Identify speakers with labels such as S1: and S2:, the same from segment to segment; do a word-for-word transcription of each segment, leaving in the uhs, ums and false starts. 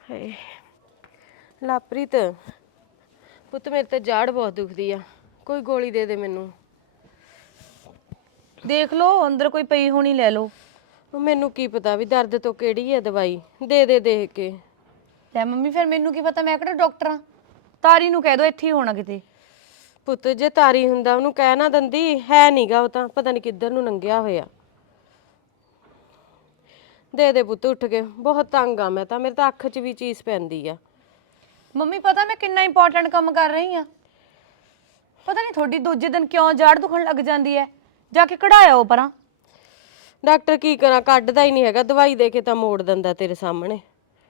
S1: ਹਾਏ ਲਾਪ੍ਰੀਤ ਪੁੱਤ ਮੇਰੇ ਤੇ ਜਾੜ ਬਹੁਤ ਦੁਖਦੀ ਆ, ਕੋਈ ਗੋਲੀ ਦੇ ਦੇ ਮੈਨੂੰ।
S2: ਦੇਖ ਲਓ ਅੰਦਰ ਕੋਈ ਪਈ ਹੋਣੀ ਲੈ ਲਓ।
S1: ਉਹ ਮੈਨੂੰ ਕੀ ਪਤਾ ਵੀ ਦਰਦ ਤੋਂ ਕਿਹੜੀ ਹੈ ਦਵਾਈ, ਦੇ ਦੇ ਦੇਖ ਕੇ।
S2: ਲੈ ਮੰਮੀ ਫਿਰ ਮੈਨੂੰ ਕੀ ਪਤਾ, ਮੈਂ ਕਿਹੜਾ ਡਾਕਟਰ ਆ। ਤਾਰੀ ਨੂੰ ਕਹਿ ਦੋ ਇੱਥੇ ਹੀ ਹੋਣਾ ਕਿਤੇ।
S1: ਪੁੱਤ ਜੇ ਤਾਰੀ ਹੁੰਦਾ ਉਹਨੂੰ ਕਹਿ ਨਾ ਦਿੰਦੀ, ਹੈ ਨੀਗਾ ਉਹ ਤਾਂ ਪਤਾ ਨਹੀਂ ਕਿੱਧਰ ਨੂੰ ਲੰਘਿਆ ਹੋਇਆ। ਦੇ ਦੇ ਪੁੱਤ ਉੱਠ ਕੇ, ਬਹੁਤ ਤੰਗ ਆ ਮੈਂ ਤਾਂ, ਮੇਰੇ ਤਾਂ ਅੱਖ 'ਚ ਵੀ ਚੀਜ਼ ਪੈਂਦੀ ਆ।
S2: ਮੰਮੀ ਪਤਾ ਮੈਂ ਕਿੰਨਾ ਇੰਪੋਰਟੈਂਟ ਕੰਮ ਕਰ ਰਹੀ ਆ। ਪਤਾ ਨਹੀਂ ਤੁਹਾਡੀ ਦੂਜੇ ਦਿਨ ਕਿਉਂ ਜਾੜ ਦੁਖਣ ਲੱਗ ਜਾਂਦੀ ਹੈ। ਜਾ ਕੇ ਕਢਾਇਆ ਉਹ ਪਰਾਂ।
S1: ਡਾਕਟਰ ਕੀ ਕਰਾਂ, ਕੱਢਦਾ ਹੀ ਨਹੀਂ ਹੈਗਾ, ਦਵਾਈ ਦੇ ਕੇ ਤਾਂ ਮੋੜ ਦਿੰਦਾ ਤੇਰੇ ਸਾਹਮਣੇ।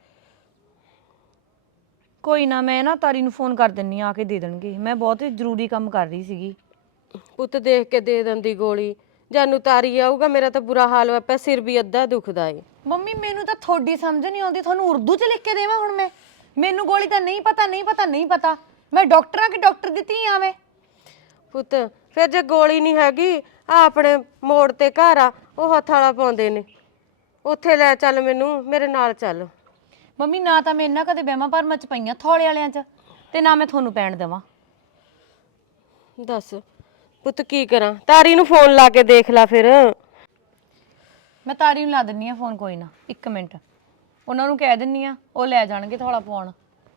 S2: ਕੋਈ ਨਾ ਮੈਂ ਨਾ ਤਾਰੀ ਨੂੰ ਫੋਨ ਕਰ ਦਿੰਨੀ ਆ, ਆ ਕੇ ਦੇ ਦੇਣਗੇ। ਮੈਂ ਬਹੁਤ ਹੀ ਜ਼ਰੂਰੀ ਕੰਮ ਕਰ ਰਹੀ ਸੀਗੀ।
S1: ਪੁੱਤ ਦੇਖ ਕੇ ਦੇ ਦਿੰਦੀ ਗੋਲੀ, ਜਾਨੂੰ ਤਾਰੀ ਆਊਗਾ ਮੇਰਾ ਤਾਂ ਬੁਰਾ ਹਾਲ ਹੋਇਆ ਪਿਆ, ਸਿਰ ਵੀ ਅੱਧਾ ਦੁਖਦਾ ਏ।
S2: ਮੰਮੀ ਮੈਨੂੰ ਤਾਂ ਤੁਹਾਡੀ ਸਮਝ ਨਹੀਂ ਆਉਂਦੀ, ਤੁਹਾਨੂੰ ਉਰਦੂ 'ਚ ਲਿਖ ਕੇ ਦੇਵਾਂ ਹੁਣ ਮੈਂ? ਮੈਨੂੰ ਗੋਲੀ ਤਾਂ ਨਹੀਂ ਪਤਾ ਨਹੀਂ ਪਤਾ ਨਹੀਂ ਪਤਾ। ਮੈਂ ਡਾਕਟਰ ਆ ਕਿ ਡਾਕਟਰ ਦੀ ਧੀ ਆਵੇਂ?
S1: ਪੁੱਤ ਫਿਰ ਜੇ ਗੋਲੀ ਨਹੀਂ ਹੈਗੀ, ਆ ਆਪਣੇ ਮੋੜ ਤੇ ਘਰ ਆ, ਉਹ ਹੱਥ ਵਾਲਾ ਪਾਉਂਦੇ ਨੇ, ਉੱਥੇ ਲੈ ਚੱਲ ਮੈਨੂੰ, ਮੇਰੇ ਨਾਲ ਚੱਲ।
S2: ਮੰਮੀ ਨਾ ਤਾਂ ਮੈਂ ਇਹਨਾਂ ਕਦੇ ਵਹਿਮਾਂ ਭਰਮਾਂ 'ਚ ਪਈਆਂ ਥੋੜੇ ਵਾਲਿਆਂ 'ਚ, ਤੇ ਨਾ ਮੈਂ ਤੁਹਾਨੂੰ ਪੈਣ ਦੇਵਾਂ।
S1: ਦੱਸ ਪੁੱਤ ਕੀ ਕਰਾਂ, ਤਾਰੀ ਨੂੰ ਫੋਨ ਲਾ ਕੇ ਦੇਖ ਲੈ ਫਿਰ।
S2: ਮੈਂ ਤਾਰੀ ਨੂੰ ਲਾ ਦਿੰਨੀ ਆ ਫੋਨ, ਕੋਈ ਨਾ ਇੱਕ ਮਿੰਟ। ਉਹਨਾਂ ਨੂੰ ਕਹਿ ਦਿੰਨੀ ਆ, ਉਹ ਲੈ ਜਾਣਗੇ ਥੋੜਾ ਪਾਉਣ।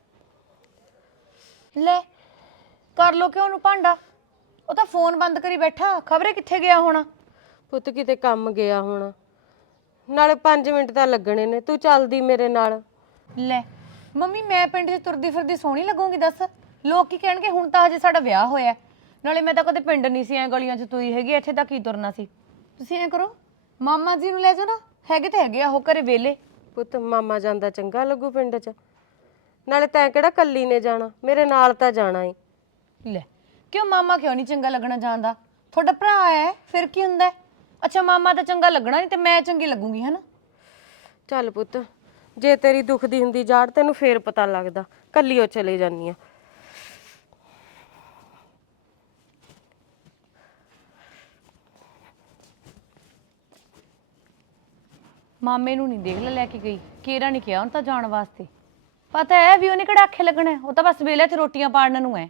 S2: ਲੈ ਕਰ ਲੋ ਕਿਉਂ ਉਹਨੂੰ ਭਾਂਡਾ, ਉਹ ਤਾਂ ਫੋਨ ਬੰਦ ਕਰੀ ਬੈਠਾ, ਖਬਰੇ ਕਿੱਥੇ ਗਿਆ ਹੋਣਾ।
S1: ਪੁੱਤ ਕਿਤੇ ਕੰਮ ਗਿਆ ਹੋਣਾ, ਨਾਲੇ ਪੰਜ ਮਿੰਟ ਤਾਂ ਲੱਗਣੇ ਨੇ, ਤੂੰ ਚੱਲਦੀ ਮੇਰੇ ਨਾਲ।
S2: ਲੈ ਮੰਮੀ ਮੈਂ ਪਿੰਡ 'ਚ ਤੁਰਦੀ ਫਿਰਦੀ ਸੋਹਣੀ ਲੱਗੂਗੀ ਦੱਸ? ਲੋਕ ਕੀ ਕਹਿਣਗੇ, ਹੁਣ ਤਾਂ ਹਜੇ ਸਾਡਾ ਵਿਆਹ ਹੋਇਆ। ਨਾਲੇ ਮੈਂ ਤਾਂ ਕਦੇ ਪਿੰਡ ਨਹੀਂ ਸੀ ਐ ਗਲੀਆਂ 'ਚ ਤੁਰੀ ਹੈਗੀ, ਇੱਥੇ ਤਾਂ ਕੀ ਤੁਰਨਾ ਸੀ। ਤੁਸੀਂ ਐਂ ਕਰੋ ਮਾਮਾ ਜੀ ਨੂੰ ਲੈ ਜਾਓ ਨਾ, ਹੈਗੇ ਤਾਂ ਹੈਗੇ ਆ ਉਹ ਘਰੇ ਵਿਹਲੇ।
S1: ਪੁੱਤ ਮਾਮਾ ਜਾਂਦਾ ਚੰਗਾ ਲੱਗੂ ਪਿੰਡ 'ਚ? ਨਾਲੇ ਤੈਂ ਕਿਹੜਾ ਕੱਲੀ ਨੇ ਜਾਣਾ, ਮੇਰੇ ਨਾਲ ਤਾਂ ਜਾਣਾ ਏ।
S2: ਲੈ ਕਿਉਂ ਮਾਮਾ ਕਿਉਂ ਨਹੀਂ ਚੰਗਾ ਲੱਗਣਾ ਜਾਂਦਾ? ਤੁਹਾਡਾ ਭਰਾ ਹੈ ਫਿਰ ਕੀ ਹੁੰਦਾ? ਅੱਛਾ ਮਾਮਾ ਤਾਂ ਚੰਗਾ ਲੱਗਣਾ ਨਹੀਂ ਤੇ ਮੈਂ ਚੰਗੀ ਲੱਗੂਗੀ ਹੈ ਨਾ?
S1: ਚੱਲ ਪੁੱਤ, ਜੇ ਤੇਰੀ ਦੁਖਦੀ ਹੁੰਦੀ ਜਾੜ ਤੈਨੂੰ ਫੇਰ ਪਤਾ ਲੱਗਦਾ, ਕੱਲੀ ਉਹ ਚਲੇ ਜਾਨੀ ਆ।
S2: ਮਾਮੇ ਨੂੰ ਨਹੀਂ ਦੇਖ ਲੈ ਲੈ ਕੇ ਗਈ, ਕੇਰਾ ਨਹੀਂ ਕਿਹਾ ਉਹਨੂੰ ਤਾਂ ਜਾਣ ਵਾਸਤੇ। ਪਤਾ ਹੈ ਵੀ ਉਹਨੇ ਕਿਹੜਾ ਆਖੇ ਲੱਗਣਾ, ਉਹ ਤਾਂ ਬਸ ਵੇਲੇ 'ਚ ਰੋਟੀਆਂ ਪਾੜਨ ਨੂੰ ਹੈ।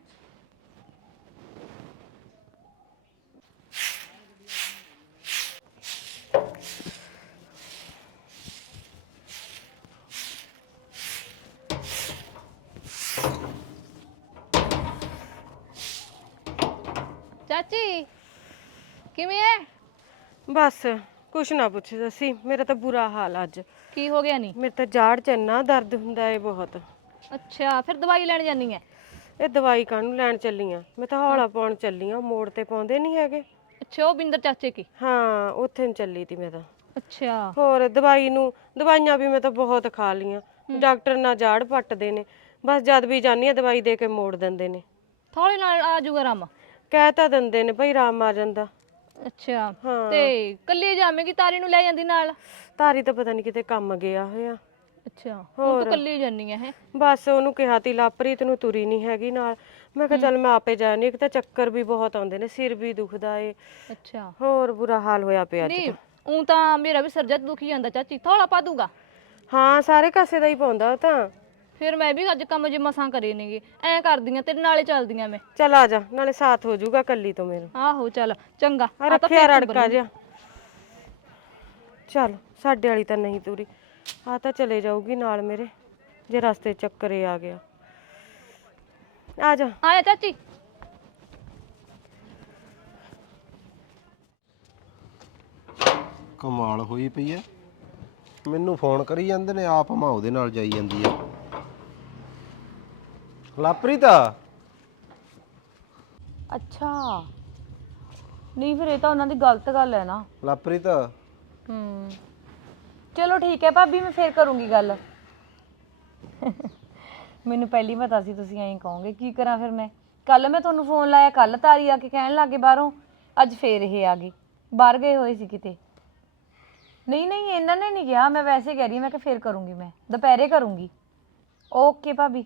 S3: ਚਾਚੀ ਕਿਵੇਂ ਹੈ?
S1: ਬਸ ਕੁਛ ਨਾ ਪੁੱਛ ਜੱਸੀ, ਮੇਰਾ ਤਾਂ ਬੁਰਾ ਹਾਲ ਅੱਜ।
S3: ਕੀ ਹੋ ਗਿਆ ਨੀ?
S1: ਮੇਰੇ ਤਾਂ ਜਾੜ 'ਚ ਇੰਨਾ ਦਰਦ ਹੁੰਦਾ ਏ ਬਹੁਤ।
S3: ਅੱਛਾ ਫਿਰ ਦਵਾਈ ਲੈਣ ਜਾਨੀ ਹੈ?
S1: ਇਹ ਦਵਾਈ ਕਾਹਨੂੰ ਲੈਣ ਚੱਲੀ ਆ, ਮੈਂ ਤਾਂ ਹੌਲਾ ਪਾਉਣ ਚੱਲੀ ਆ, ਮੋੜ ਤੇ ਪਾਉਂਦੇ ਨਹੀਂ ਹੈਗੇ।
S3: ਅੱਛਾ ਉਹ ਬਿੰਦਰ ਚਾਚੇ ਕੀ?
S1: ਹਾਂ ਉੱਥੇ ਨੂੰ ਚੱਲੀ ਤੀ ਮੈਂ ਤਾਂ।
S3: ਅੱਛਾ
S1: ਹੋਰ ਦਵਾਈ ਨੂੰ, ਦਵਾਈਆਂ ਵੀ ਮੈਂ ਤਾਂ ਬਹੁਤ ਖਾ ਲੀਆਂ, ਡਾਕਟਰ ਨਾਲ ਜਾੜ ਪੱਟਦੇ ਨੇ, ਬਸ ਜਦ ਵੀ ਜਾਂਦੀ ਆ ਦਵਾਈ ਦੇ ਕੇ ਮੋੜ ਦਿੰਦੇ ਨੇ।
S3: ਥੋੜੇ ਨਾਲ ਆ ਜਾਊਗਾ ਰਾਮ।
S1: ਕਹਿ ਤਾਂ ਦਿੰਦੇ ਨੇ ਭਾਈ ਆਰਾਮ ਆ ਜਾਂਦਾ।
S3: ਅੱਛਾ ਤੇ ਕੱਲੀ ਜਾਵੇਂਗੀ, ਤਾਰੀ ਨੂੰ ਲੈ ਜਾਂਦੀ ਨਾਲ?
S1: ਤਾਰੀ ਤਾਂ ਪਤਾ ਨਹੀਂ ਕਿਤੇ ਕੰਮ ਗਿਆ ਹੋਇਆ।
S3: ਅੱਛਾ ਹੁਣ ਤੂੰ ਕੱਲੀ ਜਾਨੀ ਹੈ?
S1: ਬਸ ਉਹਨੂੰ ਕਿਹਾ ਤੀ ਲਾਪ੍ਰੀਤ ਨੂੰ, ਤੁਰੀ ਨਹੀਂ ਹੈਗੀ ਨਾਲ। ਮੈਂ ਕਿਹਾ ਚੱਲ ਮੈਂ ਆਪੇ ਜਾਣੀ, ਇੱਕ ਤਾਂ ਚੱਕਰ ਵੀ ਬਹੁਤ ਆਉਂਦੇ ਨੇ, ਸਿਰ ਵੀ ਦੁਖਦਾ ਏ।
S3: ਅੱਛਾ
S1: ਹੋਰ ਬੁਰਾ ਹਾਲ ਹੋਇਆ ਪਿਆ ਅੱਜ
S3: ਨਹੀਂ
S1: ਤਾਂ।
S3: ਉਹ ਤਾਂ ਮੇਰਾ ਵੀ ਸਿਰ ਜਦ ਦੁਖੀ ਜਾਂਦਾ ਚਾਚੀ, ਥੋੜਾ ਪਾ ਦੂਗਾ।
S1: ਹਾਂ ਸਾਰੇ ਕਾਸੇ ਦਾ ਹੀ ਪਾਉਂਦਾ ਉਹ ਤਾਂ।
S3: ਫਿਰ ਮੈਂ ਵੀ ਅੱਜ ਕੰਮ ਜੇ ਮਸਾਂ ਕਰੇ ਨੇਗੇ, ਐਂ ਕਰਦੀਆਂ ਤੇਰੇ ਨਾਲੇ ਚੱਲਦੀਆਂ ਮੈਂ।
S1: ਚੱਲ ਆ ਜਾ, ਨਾਲੇ ਸਾਥ ਹੋ ਜਾਊਗਾ ਕੱਲੀ ਤੋਂ ਮੇਰਾ।
S3: ਆਹੋ ਚੱਲ ਚੰਗਾ।
S1: ਆ ਰੱਖਿਆ ਰੜਕਾ ਜਿਹਾ। ਚੱਲ ਸਾਡੇ ਵਾਲੀ ਤਾਂ ਨਹੀਂ ਤੁਰੀ, ਆ ਤਾਂ ਚਲੇ ਜਾਊਗੀ ਨਾਲ ਮੇਰੇ, ਜੇ ਰਸਤੇ ਚੱਕਰੇ ਆ ਗਿਆ। ਆ ਜਾ
S3: ਆਇਆ ਚਾਚੀ।
S4: ਕਮਾਲ ਹੋਈ ਪਈ ਐ, ਮੈਨੂੰ ਫੋਨ ਕਰੀ ਜਾਂਦੇ ਨੇ, ਆਪ ਮਾਂ ਉਹਦੇ ਨਾਲ ਜਾਈ ਜਾਂਦੀ ਐ। ਲਾਪ੍ਰੀਤ
S2: ਅੱਛਾ ਨਹੀਂ ਫਿਰ ਇਹ ਤਾਂ ਉਹਨਾਂ ਦੀ ਗਲਤ ਗੱਲ ਹੈ ਨਾ।
S4: ਲਾਪ੍ਰੀਤ
S2: ਹੂੰ ਚਲੋ ਠੀਕ ਹੈ ਭਾਬੀ, ਮੈਂ ਫੇਰ ਕਰੂੰਗੀ ਗੱਲ। ਮੈਨੂੰ ਪਹਿਲੀ ਪਤਾ ਸੀ ਤੁਸੀਂ ਐਂ ਕਹੋਗੇ, ਕੀ ਕਰਾਂ ਫਿਰ ਮੈਂ? ਕੱਲ ਮੈਂ ਤੁਹਾਨੂੰ ਫੋਨ ਲਾਇਆ, ਕੱਲ ਤਾਰੀ ਆ ਕੇ ਕਹਿਣ ਲੱਗੇ ਬਾਹਰੋਂ, ਅੱਜ ਫੇਰ ਇਹ ਆ ਗਈ। ਬਾਹਰ ਗਏ ਹੋਏ ਸੀ ਕਿਤੇ? ਨਹੀਂ ਨਹੀਂ ਇਹਨਾਂ ਨੇ ਨਹੀਂ ਕਿਹਾ, ਮੈਂ ਵੈਸੇ ਕਹਿ ਰਹੀ ਹਾਂ, ਮੈਂ ਕਿਹਾ ਫੇਰ ਕਰੂੰਗੀ, ਮੈਂ ਦੁਪਹਿਰੇ ਕਰੂੰਗੀ। ਓਕੇ ਭਾਬੀ।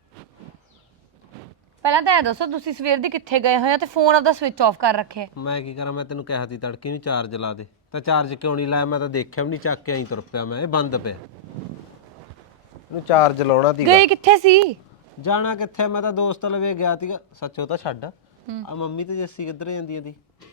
S2: ਪਹਿਲਾਂ ਤਾਂ ਇਹ ਦੱਸੋ ਤੁਸੀਂ ਸਵੇਰ ਦੀ ਕਿੱਥੇ ਗਏ ਹੋਏ ਆ ਤੇ ਫੋਨ ਆਪਦਾ ਸਵਿਚ ਆਫ ਕਰ ਰੱਖਿਆ?
S4: ਮੈਂ ਕੀ ਕਰਾਂ, ਮੈਂ ਤੈਨੂੰ ਕਿਹਾ ਸੀ ਤੜਕੇ ਨੂੰ ਚਾਰਜ ਲਾ ਦੇ, ਤਾਂ ਚਾਰਜ ਕਿਉਂ ਨਹੀਂ ਲਾਇਆ? ਮੈਂ ਤਾਂ ਦੇਖਿਆ ਵੀ ਨਹੀਂ, ਚੱਕ ਕੇ ਆਈ ਤੁਰ ਪਿਆ ਮੈਂ, ਇਹ ਬੰਦ ਪਿਆ। ਇਹਨੂੰ ਚਾਰਜ ਲਾਉਣਾ ਸੀਗਾ।
S2: ਗਏ ਕਿੱਥੇ ਸੀ?
S4: ਜਾਣਾ ਕਿੱਥੇ, ਮੈਂ ਤਾਂ ਦੋਸਤ ਲਵੇ ਗਿਆ ਸੀਗਾ। ਸੱਚੋ ਤਾਂ ਛੱਡ ਆ ਮੰਮੀ ਤੇ ਜੱਸੀ ਕਿੱਧਰ ਜਾਂਦੀ ਇਹਦੀ।